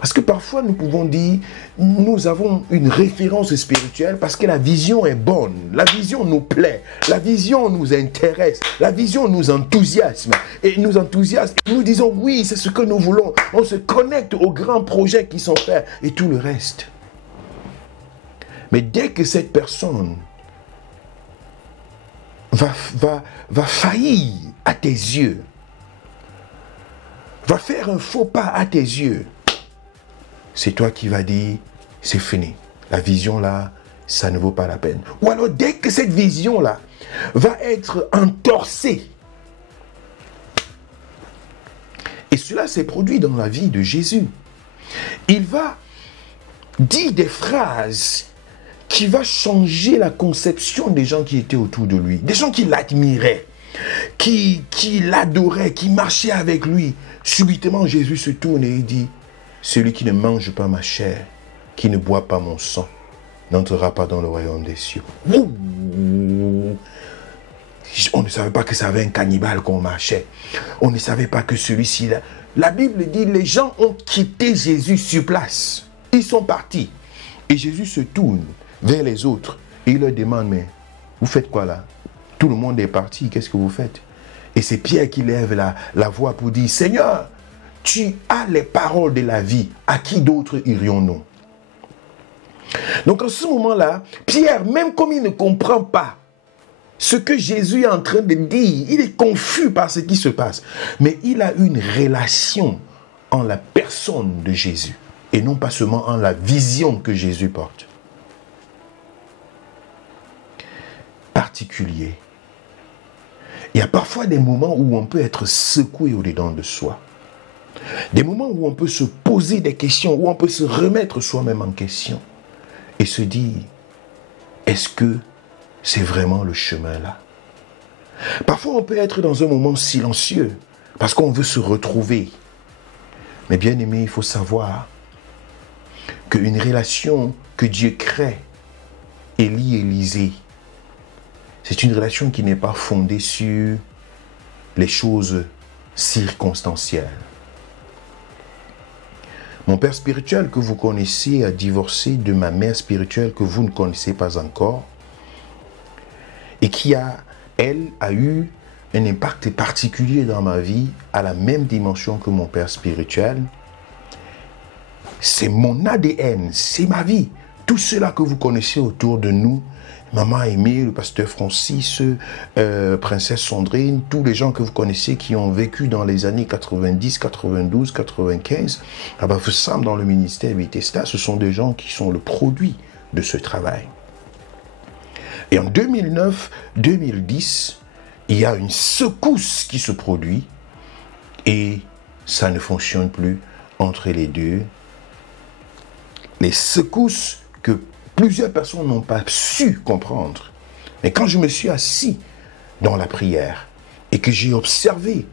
Parce que parfois nous pouvons dire, nous avons une référence spirituelle parce que la vision est bonne, la vision nous plaît, la vision nous intéresse, la vision nous enthousiasme. Et nous disons oui, c'est ce que nous voulons. On se connecte aux grands projets qui sont faits et tout le reste. Mais dès que cette personne va faillir à tes yeux, va faire un faux pas à tes yeux, c'est toi qui vas dire, c'est fini. La vision là, ça ne vaut pas la peine. Ou alors dès que cette vision là va être entorsée, et cela s'est produit dans la vie de Jésus, il va dire des phrases qui va changer la conception des gens qui étaient autour de lui, des gens qui l'admiraient, qui l'adoraient, qui marchaient avec lui. Subitement, Jésus se tourne et il dit, celui qui ne mange pas ma chair, qui ne boit pas mon sang, n'entrera pas dans le royaume des cieux. Ouh. On ne savait pas que ça avait un cannibale qu'on marchait. On ne savait pas que celui-ci là. La Bible dit, les gens ont quitté Jésus sur place. Ils sont partis. Et Jésus se tourne vers les autres et il leur demande, mais vous faites quoi là? Tout le monde est parti, qu'est-ce que vous faites? Et c'est Pierre qui lève la voix pour dire, Seigneur, tu as les paroles de la vie, à qui d'autre irions-nous? Donc en ce moment-là, Pierre, même comme il ne comprend pas ce que Jésus est en train de dire, il est confus par ce qui se passe, mais il a une relation en la personne de Jésus, et non pas seulement en la vision que Jésus porte. Particulier. Il y a parfois des moments où on peut être secoué au-dedans de soi. Des moments où on peut se poser des questions, où on peut se remettre soi-même en question et se dire, est-ce que c'est vraiment le chemin là? Parfois on peut être dans un moment silencieux parce qu'on veut se retrouver. Mais bien aimé, il faut savoir qu'une relation que Dieu crée, Élie-Élisée, c'est une relation qui n'est pas fondée sur les choses circonstancielles. Mon père spirituel que vous connaissez a divorcé de ma mère spirituelle que vous ne connaissez pas encore et qui elle a eu un impact particulier dans ma vie à la même dimension que mon père spirituel. C'est mon ADN, c'est ma vie. Tout cela que vous connaissez autour de nous, Maman Aimée, le pasteur Francis, Princesse Sandrine, tous les gens que vous connaissez qui ont vécu dans les années 90, 92, 95, à Bafoussam dans le ministère Bethesda, ce sont des gens qui sont le produit de ce travail. Et en 2009-2010, il y a une secousse qui se produit et ça ne fonctionne plus entre les deux. Les secousses que plusieurs personnes n'ont pas su comprendre. Mais quand je me suis assis dans la prière et que j'ai observé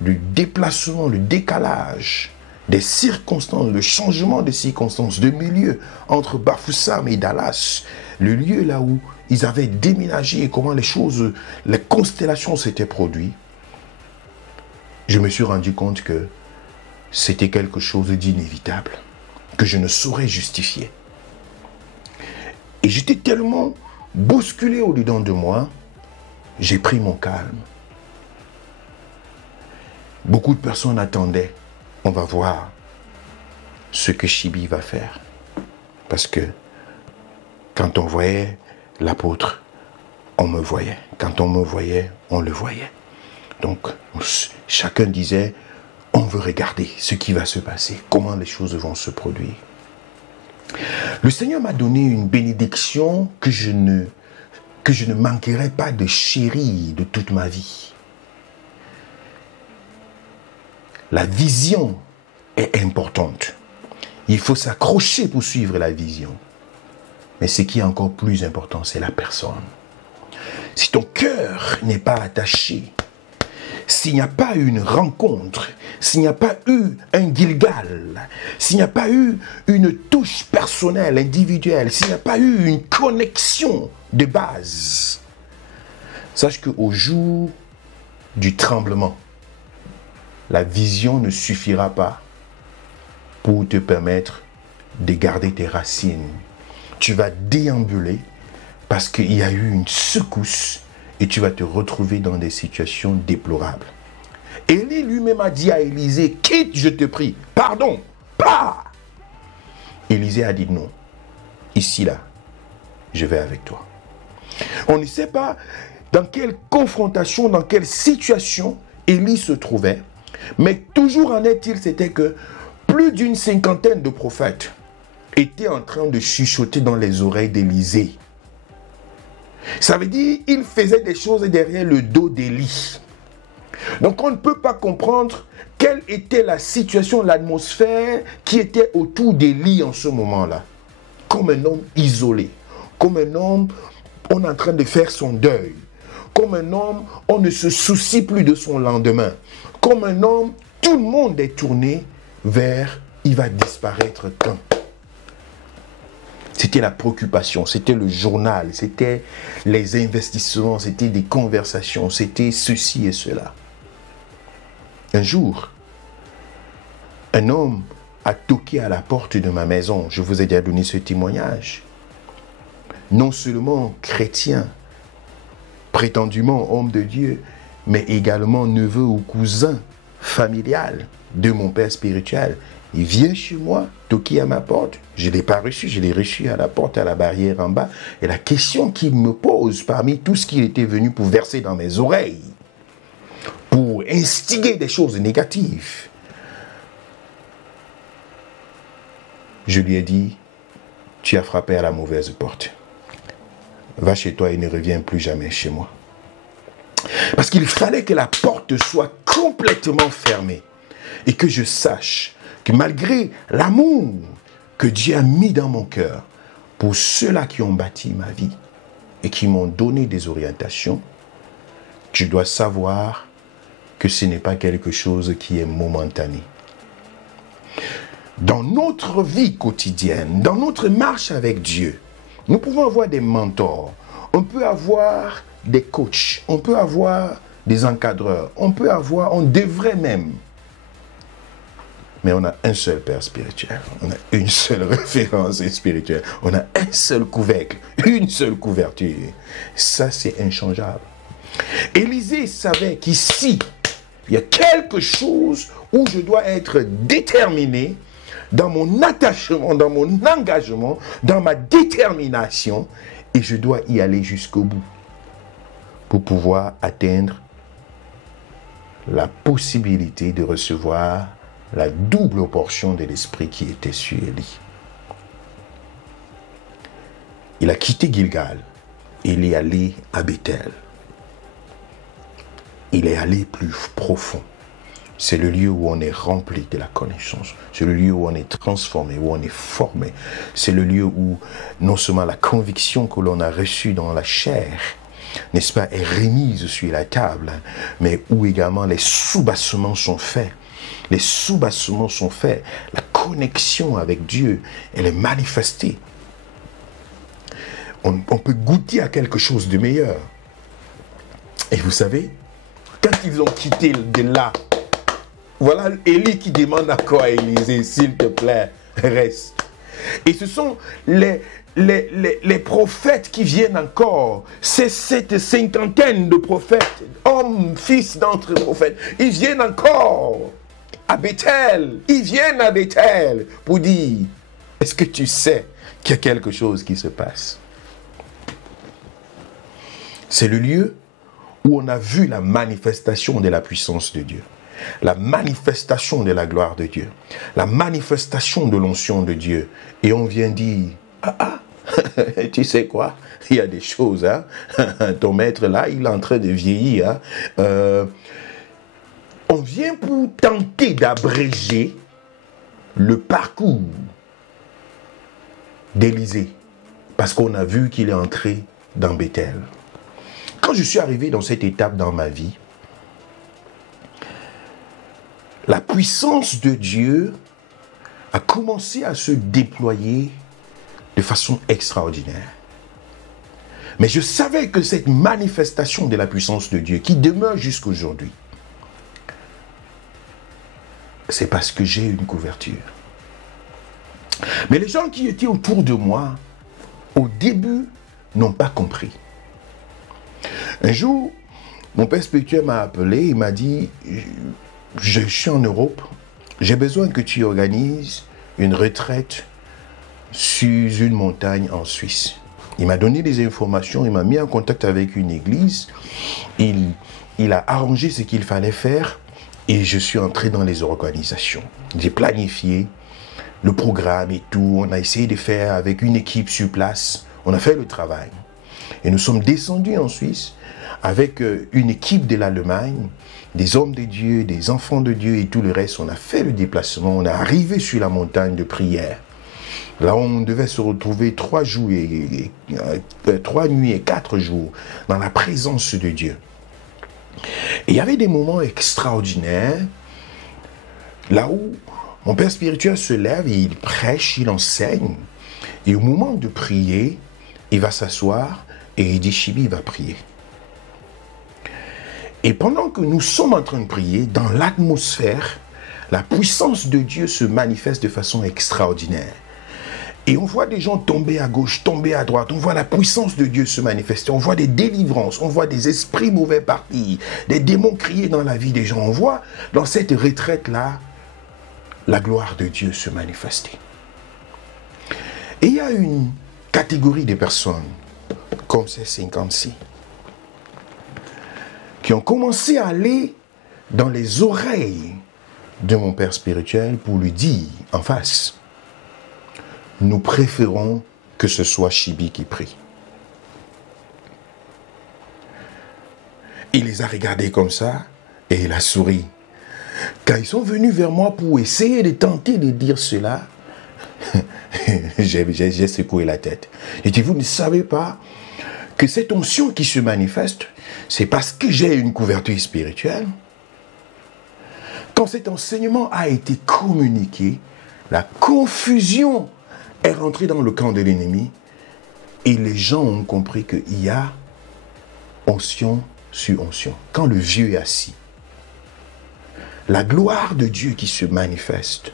le déplacement, le décalage des circonstances, le changement de circonstances, de milieu entre Bafoussam et Dallas, le lieu là où ils avaient déménagé et comment les choses, les constellations s'étaient produites, je me suis rendu compte que c'était quelque chose d'inévitable, que je ne saurais justifier. Et j'étais tellement bousculé au-dedans de moi, j'ai pris mon calme. Beaucoup de personnes attendaient, on va voir ce que Chibi va faire. Parce que quand on voyait l'apôtre, on me voyait. Quand on me voyait, on le voyait. Donc, chacun disait, on veut regarder ce qui va se passer, comment les choses vont se produire. Le Seigneur m'a donné une bénédiction que je ne manquerai pas de chérir de toute ma vie. La vision est importante. Il faut s'accrocher pour suivre la vision. Mais ce qui est encore plus important, c'est la personne. Si ton cœur n'est pas attaché, s'il n'y a pas eu une rencontre, s'il n'y a pas eu un Gilgal, s'il n'y a pas eu une touche personnelle, individuelle, s'il n'y a pas eu une connexion de base, sache qu'au jour du tremblement, la vision ne suffira pas pour te permettre de garder tes racines. Tu vas déambuler parce qu'il y a eu une secousse et tu vas te retrouver dans des situations déplorables. Élie lui-même a dit à Élisée, quitte, je te prie, pardon, pas. Élisée a dit non, ici là, je vais avec toi. On ne sait pas dans quelle confrontation, dans quelle situation Élie se trouvait, mais toujours en est-il, c'était que plus d'une cinquantaine de prophètes étaient en train de chuchoter dans les oreilles d'Élisée. Ça veut dire qu'il faisait des choses derrière le dos d'Élie. Donc on ne peut pas comprendre quelle était la situation, l'atmosphère qui était autour d'Élie en ce moment-là. Comme un homme isolé, comme un homme, on est en train de faire son deuil. Comme un homme, on ne se soucie plus de son lendemain. Comme un homme, tout le monde est tourné vers, il va disparaître quand? C'était la préoccupation, c'était le journal, c'était les investissements, c'était des conversations, c'était ceci et cela. Un jour, un homme a toqué à la porte de ma maison. Je vous ai déjà donné ce témoignage. Non seulement chrétien, prétendument homme de Dieu, mais également neveu ou cousin familial de mon père spirituel. Il vient chez moi, toquer à ma porte. Je ne l'ai pas reçu, je l'ai reçu à la porte, à la barrière en bas. Et la question qu'il me pose, parmi tout ce qu'il était venu pour verser dans mes oreilles, pour instiguer des choses négatives, je lui ai dit, tu as frappé à la mauvaise porte. Va chez toi et ne reviens plus jamais chez moi. Parce qu'il fallait que la porte soit complètement fermée et que je sache que malgré l'amour que Dieu a mis dans mon cœur pour ceux-là qui ont bâti ma vie et qui m'ont donné des orientations, je dois savoir que ce n'est pas quelque chose qui est momentané. Dans notre vie quotidienne, dans notre marche avec Dieu, nous pouvons avoir des mentors, on peut avoir des coachs, on peut avoir des encadreurs, on devrait même. Mais on a un seul Père spirituel, on a une seule référence spirituelle, on a un seul couvercle, une seule couverture. Ça, c'est inchangeable. Élisée savait qu'ici, il y a quelque chose où je dois être déterminé dans mon attachement, dans mon engagement, dans ma détermination, et je dois y aller jusqu'au bout pour pouvoir atteindre la possibilité de recevoir la double portion de l'esprit qui était sur Élie. Il a quitté Gilgal. il est allé à Bethel. Il est allé plus profond. C'est le lieu où on est rempli de la connaissance. C'est le lieu où on est transformé, où on est formé. C'est le lieu où non seulement la conviction que l'on a reçue dans la chair, n'est-ce pas, est remise sur la table, mais où également les soubassements sont faits. Les soubassements sont faits. La connexion avec Dieu, elle est manifestée. On peut goûter à quelque chose de meilleur. Et vous savez, quand ils ont quitté de là, voilà Élie qui demande encore à Élisée, s'il te plaît, reste. Et ce sont les prophètes qui viennent encore. C'est cette cinquantaine de prophètes, hommes, fils d'entre prophètes. Ils viennent encore à Bethel. Ils viennent à Bethel pour dire, est-ce que tu sais qu'il y a quelque chose qui se passe? C'est le lieu où on a vu la manifestation de la puissance de Dieu. La manifestation de la gloire de Dieu, la manifestation de l'onction de Dieu. Et on vient dire, tu sais quoi, il y a des choses, hein? Ton maître là, il est en train de vieillir. Hein? On vient pour tenter d'abréger le parcours d'Élisée, parce qu'on a vu qu'il est entré dans Bethel. Quand je suis arrivé dans cette étape dans ma vie, la puissance de Dieu a commencé à se déployer de façon extraordinaire. Mais je savais que cette manifestation de la puissance de Dieu, qui demeure jusqu'à aujourd'hui, c'est parce que j'ai une couverture. Mais les gens qui étaient autour de moi, au début, n'ont pas compris. Un jour, mon père spirituel m'a appelé, il m'a dit, je suis en Europe, j'ai besoin que tu organises une retraite sur une montagne en Suisse. Il m'a donné des informations, il m'a mis en contact avec une église, il a arrangé ce qu'il fallait faire et je suis entré dans les organisations. J'ai planifié le programme et tout, on a essayé de faire avec une équipe sur place, on a fait le travail. Et nous sommes descendus en Suisse avec une équipe de l'Allemagne, des hommes de Dieu, des enfants de Dieu et tout le reste. On a fait le déplacement, on est arrivé sur la montagne de prière. Là, on devait se retrouver 3 nuits et 4 jours dans la présence de Dieu. Et il y avait des moments extraordinaires, là où mon père spirituel se lève et il prêche, il enseigne. Et au moment de prier, il va s'asseoir et il dit, Chibi, il va prier. Et pendant que nous sommes en train de prier, dans l'atmosphère, la puissance de Dieu se manifeste de façon extraordinaire. Et on voit des gens tomber à gauche, tomber à droite, on voit la puissance de Dieu se manifester, on voit des délivrances, on voit des esprits mauvais partir, des démons crier dans la vie des gens. On voit dans cette retraite-là, la gloire de Dieu se manifester. Et il y a une catégorie de personnes, comme ces 50-ci, qui ont commencé à aller dans les oreilles de mon père spirituel pour lui dire en face, nous préférons que ce soit Chibi qui prie. Il les a regardés comme ça et il a souri. Quand ils sont venus vers moi pour essayer de tenter de dire cela, j'ai secoué la tête. J'ai dit, vous ne savez pas que cette onction qui se manifeste, c'est parce que j'ai une couverture spirituelle. Quand cet enseignement a été communiqué, la confusion est rentrée dans le camp de l'ennemi et les gens ont compris qu'il y a onction sur onction. Quand le vieux est assis, la gloire de Dieu qui se manifeste,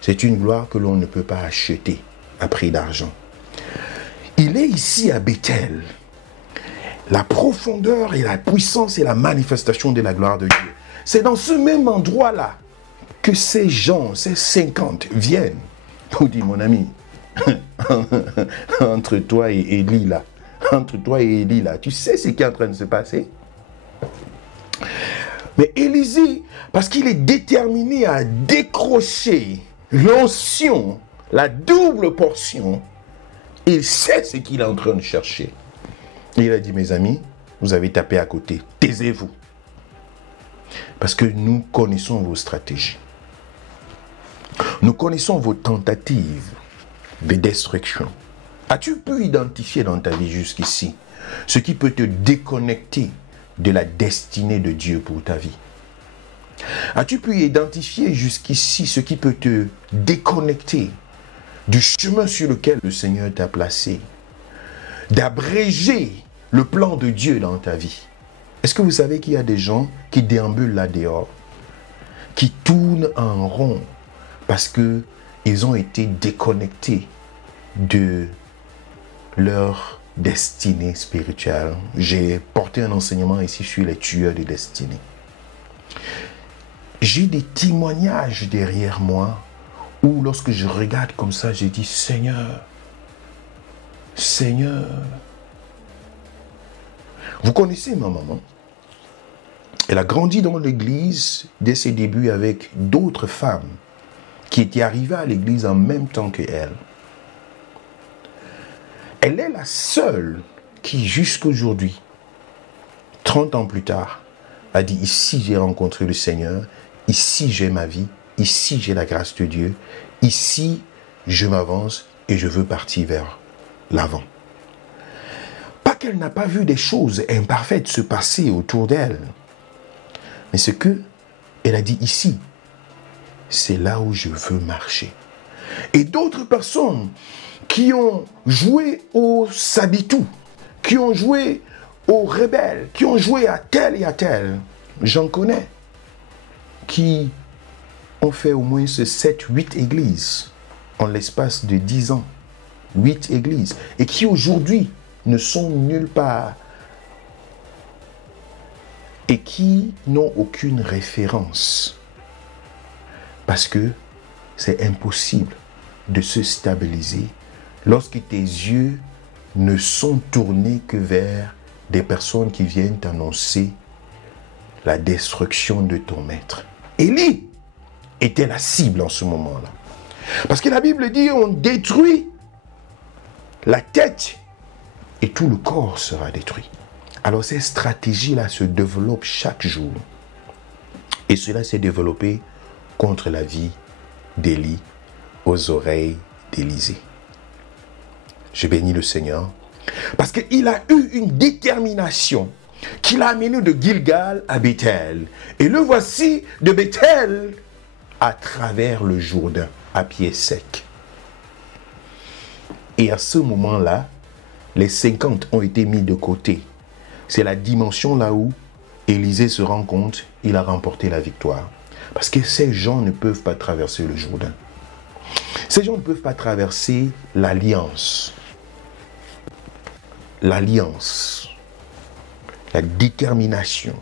c'est une gloire que l'on ne peut pas acheter à prix d'argent. Il est ici à Bethel. La profondeur et la puissance et la manifestation de la gloire de Dieu. C'est dans ce même endroit-là que ces gens, ces 50 viennent pour dire, mon ami, entre toi et Élie là, tu sais ce qui est en train de se passer? Mais Élisée, parce qu'il est déterminé à décrocher l'onction, la double portion, il sait ce qu'il est en train de chercher. Et il a dit, mes amis, vous avez tapé à côté. Taisez-vous. Parce que nous connaissons vos stratégies. Nous connaissons vos tentatives de destruction. As-tu pu identifier dans ta vie jusqu'ici ce qui peut te déconnecter de la destinée de Dieu pour ta vie? As-tu pu identifier jusqu'ici ce qui peut te déconnecter du chemin sur lequel le Seigneur t'a placé, d'abréger le plan de Dieu dans ta vie? Est-ce que vous savez qu'il y a des gens qui déambulent là dehors, qui tournent en rond parce qu'ils ont été déconnectés de leur destinée spirituelle? J'ai porté un enseignement ici sur les tueurs de destinée. J'ai des témoignages derrière moi où lorsque je regarde comme ça, j'ai dit, Seigneur, Seigneur. Vous connaissez ma maman. Elle a grandi dans l'église dès ses débuts avec d'autres femmes qui étaient arrivées à l'église en même temps qu'elle. Elle est la seule qui, jusqu'aujourd'hui, 30 ans plus tard, a dit, ici j'ai rencontré le Seigneur, ici j'ai ma vie, ici j'ai la grâce de Dieu, ici je m'avance et je veux partir vers l'avant. Pas qu'elle n'a pas vu des choses imparfaites se passer autour d'elle, mais ce que elle a dit ici, c'est là où je veux marcher. Et d'autres personnes qui ont joué au sabitou, qui ont joué aux rebelles, qui ont joué à tel et à tel, j'en connais, qui ont fait au moins 7-8 églises en l'espace de 10 ans. 8 églises. Et qui aujourd'hui ne sont nulle part. Et qui n'ont aucune référence. Parce que c'est impossible de se stabiliser lorsque tes yeux ne sont tournés que vers des personnes qui viennent t'annoncer la destruction de ton maître. Élie était la cible en ce moment-là. Parce que la Bible dit, on détruit la tête et tout le corps sera détruit. Alors ces stratégies-là se développent chaque jour. Et cela s'est développé contre la vie d'Élie aux oreilles d'Élisée. Je bénis le Seigneur parce qu'il a eu une détermination qui l'a amené de Gilgal à Bethel. Et le voici de Bethel à travers le Jourdain, à pied sec. Et à ce moment-là, les 50 ont été mis de côté. C'est la dimension là où Élisée se rend compte, il a remporté la victoire. Parce que ces gens ne peuvent pas traverser le Jourdain. Ces gens ne peuvent pas traverser l'alliance. L'alliance, la détermination,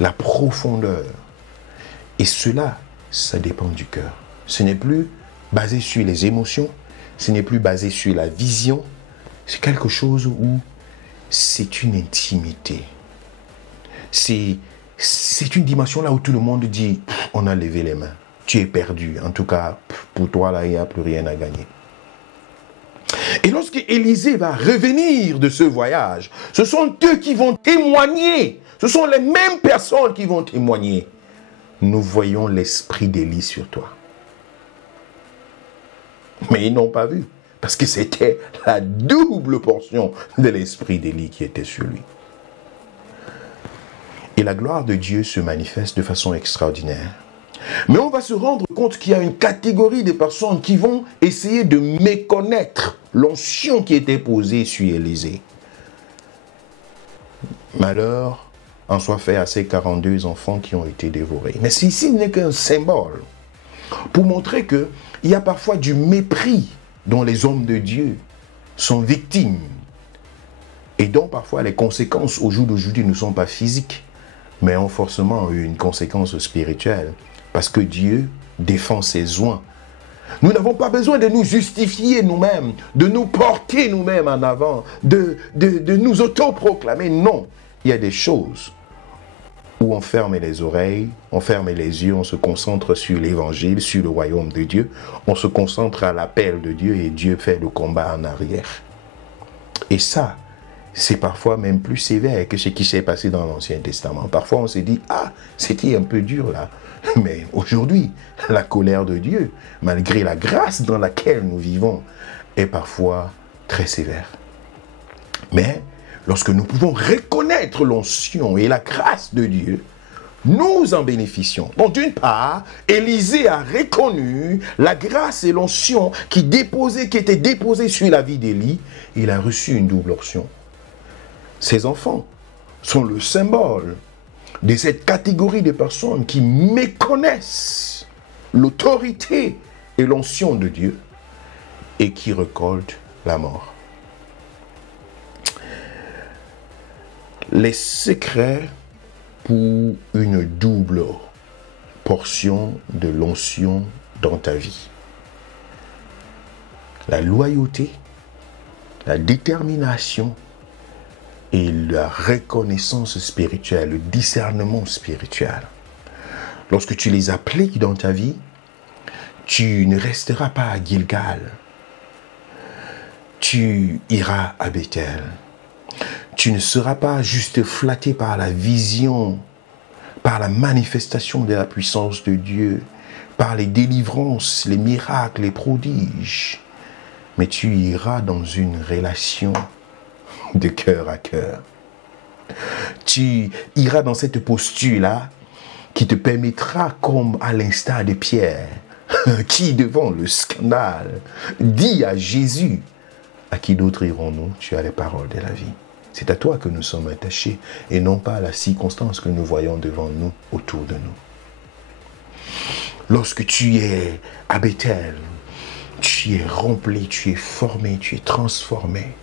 la profondeur. Et cela, ça dépend du cœur. Ce n'est plus basé sur les émotions, ce n'est plus basé sur la vision. C'est quelque chose où c'est une intimité. C'est une dimension là où tout le monde dit, on a levé les mains. Tu es perdu. En tout cas, pour toi, là, il n'y a plus rien à gagner. Et lorsque Élisée va revenir de ce voyage, ce sont eux qui vont témoigner. Ce sont les mêmes personnes qui vont témoigner. Nous voyons l'esprit d'Élie sur toi. Mais ils n'ont pas vu. Parce que c'était la double portion de l'esprit d'Élie qui était sur lui. Et la gloire de Dieu se manifeste de façon extraordinaire. Mais on va se rendre compte qu'il y a une catégorie de personnes qui vont essayer de méconnaître l'onction qui était posée sur Élisée. Malheur en soit fait à ces 42 enfants qui ont été dévorés. Mais ceci n'est qu'un symbole pour montrer qu'il y a parfois du mépris dont les hommes de Dieu sont victimes et dont parfois les conséquences au jour d'aujourd'hui ne sont pas physiques, mais ont forcément une conséquence spirituelle. Parce que Dieu défend ses oints. Nous n'avons pas besoin de nous justifier nous-mêmes, de nous porter nous-mêmes en avant, de nous autoproclamer. Non, il y a des choses où on ferme les oreilles, on ferme les yeux, on se concentre sur l'évangile, sur le royaume de Dieu. On se concentre à l'appel de Dieu et Dieu fait le combat en arrière. Et ça, c'est parfois même plus sévère que ce qui s'est passé dans l'Ancien Testament. Parfois, on se dit, ah, c'était un peu dur là. Mais aujourd'hui, la colère de Dieu, malgré la grâce dans laquelle nous vivons, est parfois très sévère. Mais lorsque nous pouvons reconnaître l'onction et la grâce de Dieu, nous en bénéficions. Donc d'une part, Élisée a reconnu la grâce et l'onction qui était déposée sur la vie d'Élie. Il a reçu une double onction. Ses enfants sont le symbole de cette catégorie de personnes qui méconnaissent l'autorité et l'onction de Dieu et qui récoltent la mort. Les secrets pour une double portion de l'onction dans ta vie. La loyauté, la détermination et la reconnaissance spirituelle, le discernement spirituel. Lorsque tu les appliques dans ta vie, tu ne resteras pas à Gilgal. Tu iras à Bethel. Tu ne seras pas juste flatté par la vision, par la manifestation de la puissance de Dieu, par les délivrances, les miracles, les prodiges. Mais tu iras dans une relation de cœur à cœur. Tu iras dans cette posture-là qui te permettra, comme à l'instar de Pierre, qui devant le scandale dit à Jésus, à qui d'autre irons-nous? Tu as les paroles de la vie. C'est à toi que nous sommes attachés et non pas à la circonstance que nous voyons devant nous, autour de nous. Lorsque tu es à Bethel, tu es rempli, tu es formé, tu es transformé.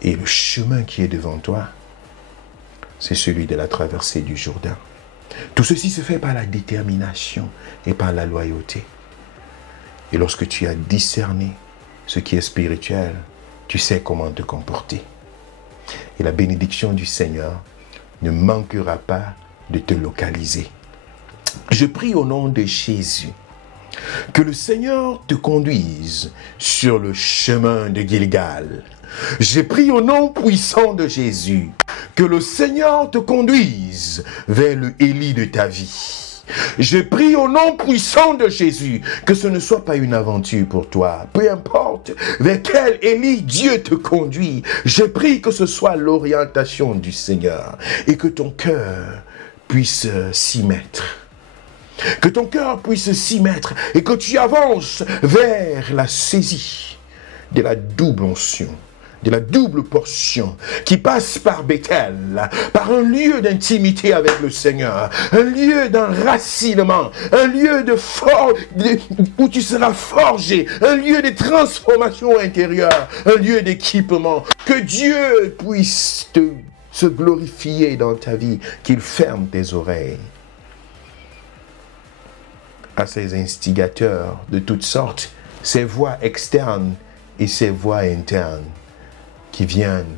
Et le chemin qui est devant toi, c'est celui de la traversée du Jourdain. Tout ceci se fait par la détermination et par la loyauté. Et lorsque tu as discerné ce qui est spirituel, tu sais comment te comporter. Et la bénédiction du Seigneur ne manquera pas de te localiser. Je prie au nom de Jésus que le Seigneur te conduise sur le chemin de Gilgal. Je prie au nom puissant de Jésus que le Seigneur te conduise vers le Élie de ta vie. Je prie au nom puissant de Jésus que ce ne soit pas une aventure pour toi. Peu importe vers quel Élie Dieu te conduit, je prie que ce soit l'orientation du Seigneur et que ton cœur puisse s'y mettre. Que ton cœur puisse s'y mettre et que tu avances vers la saisie de la double onction, de la double portion qui passe par Bethel, par un lieu d'intimité avec le Seigneur, un lieu d'enracinement, un lieu où tu seras forgé, un lieu de transformation intérieure, un lieu d'équipement. Que Dieu puisse se glorifier dans ta vie, qu'il ferme tes oreilles à ces instigateurs de toutes sortes, ces voix externes et ces voix internes qui viennent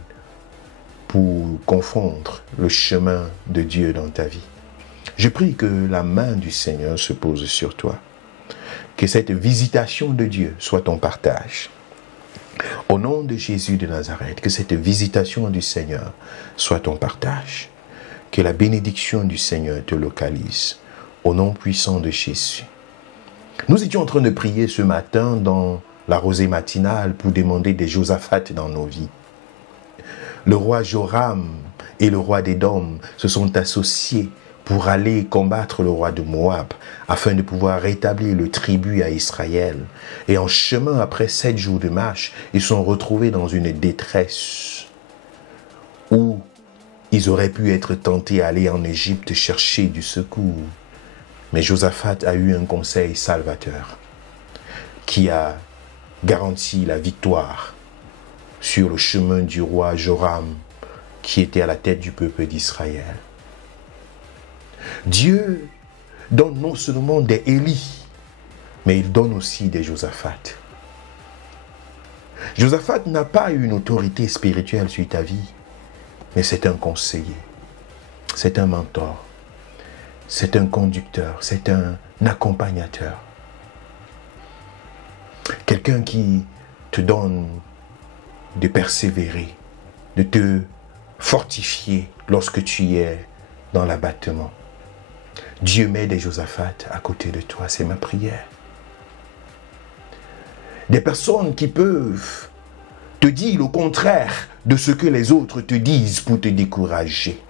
pour confondre le chemin de Dieu dans ta vie. Je prie que la main du Seigneur se pose sur toi, que cette visitation de Dieu soit ton partage. Au nom de Jésus de Nazareth, que cette visitation du Seigneur soit ton partage, que la bénédiction du Seigneur te localise. Au nom puissant de Jésus. Nous étions en train de prier ce matin dans la rosée matinale pour demander des Josaphat dans nos vies. Le roi Joram et le roi d'Édom se sont associés pour aller combattre le roi de Moab afin de pouvoir rétablir le tribut à Israël. Et en chemin, après 7 jours de marche, ils sont retrouvés dans une détresse où ils auraient pu être tentés à aller en Égypte chercher du secours. Mais Josaphat a eu un conseil salvateur qui a garanti la victoire sur le chemin du roi Joram qui était à la tête du peuple d'Israël. Dieu donne non seulement des Élie, mais il donne aussi des Josaphat. Josaphat n'a pas une autorité spirituelle sur ta vie, mais c'est un conseiller, c'est un mentor. C'est un conducteur, c'est un accompagnateur. Quelqu'un qui te donne de persévérer de te fortifier lorsque tu es dans l'abattement. Dieu met des Josaphat à côté de toi, c'est ma prière. Des personnes qui peuvent te dire le contraire de ce que les autres te disent pour te décourager.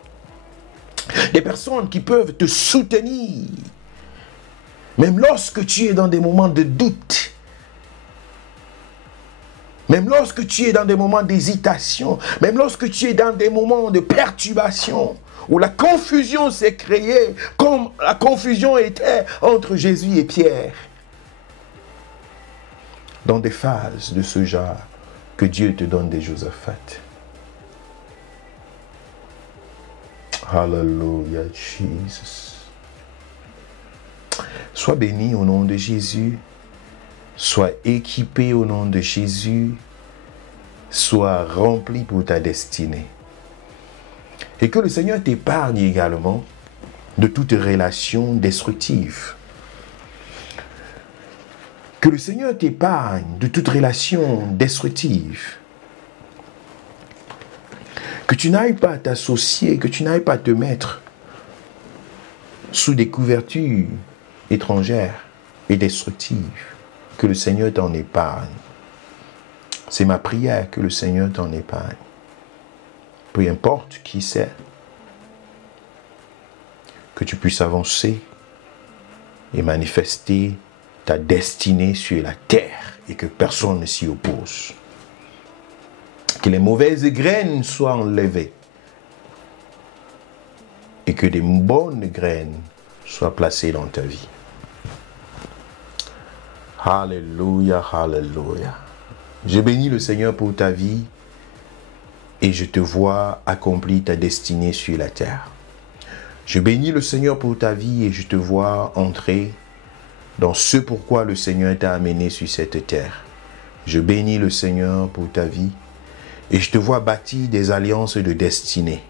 Des personnes qui peuvent te soutenir, même lorsque tu es dans des moments de doute, même lorsque tu es dans des moments d'hésitation, même lorsque tu es dans des moments de perturbation, où la confusion s'est créée, comme la confusion était entre Jésus et Pierre. Dans des phases de ce genre, que Dieu te donne des Josaphat. Hallelujah, Jesus. Sois béni au nom de Jésus. Sois équipé au nom de Jésus. Sois rempli pour ta destinée. Et que le Seigneur t'épargne également de toute relation destructive. Que le Seigneur t'épargne de toute relation destructive. Que tu n'ailles pas t'associer, que tu n'ailles pas te mettre sous des couvertures étrangères et destructives. Que le Seigneur t'en épargne. C'est ma prière, que le Seigneur t'en épargne. Peu importe qui c'est, que tu puisses avancer et manifester ta destinée sur la terre et que personne ne s'y oppose. Que les mauvaises graines soient enlevées et que des bonnes graines soient placées dans ta vie. Alléluia, alléluia. Je bénis le Seigneur pour ta vie et je te vois accomplir ta destinée sur la terre. Je bénis le Seigneur pour ta vie et je te vois entrer dans ce pourquoi le Seigneur t'a amené sur cette terre. Je bénis le Seigneur pour ta vie et je te vois bâtir des alliances de destinée.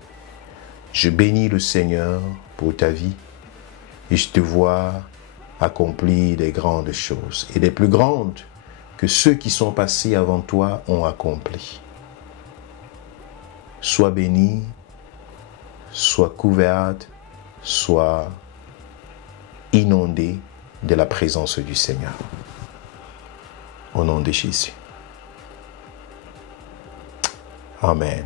Je bénis le Seigneur pour ta vie et je te vois accomplir des grandes choses et des plus grandes que ceux qui sont passés avant toi ont accompli. Sois béni, sois couverte, sois inondé de la présence du Seigneur. Au nom de Jésus. Amen.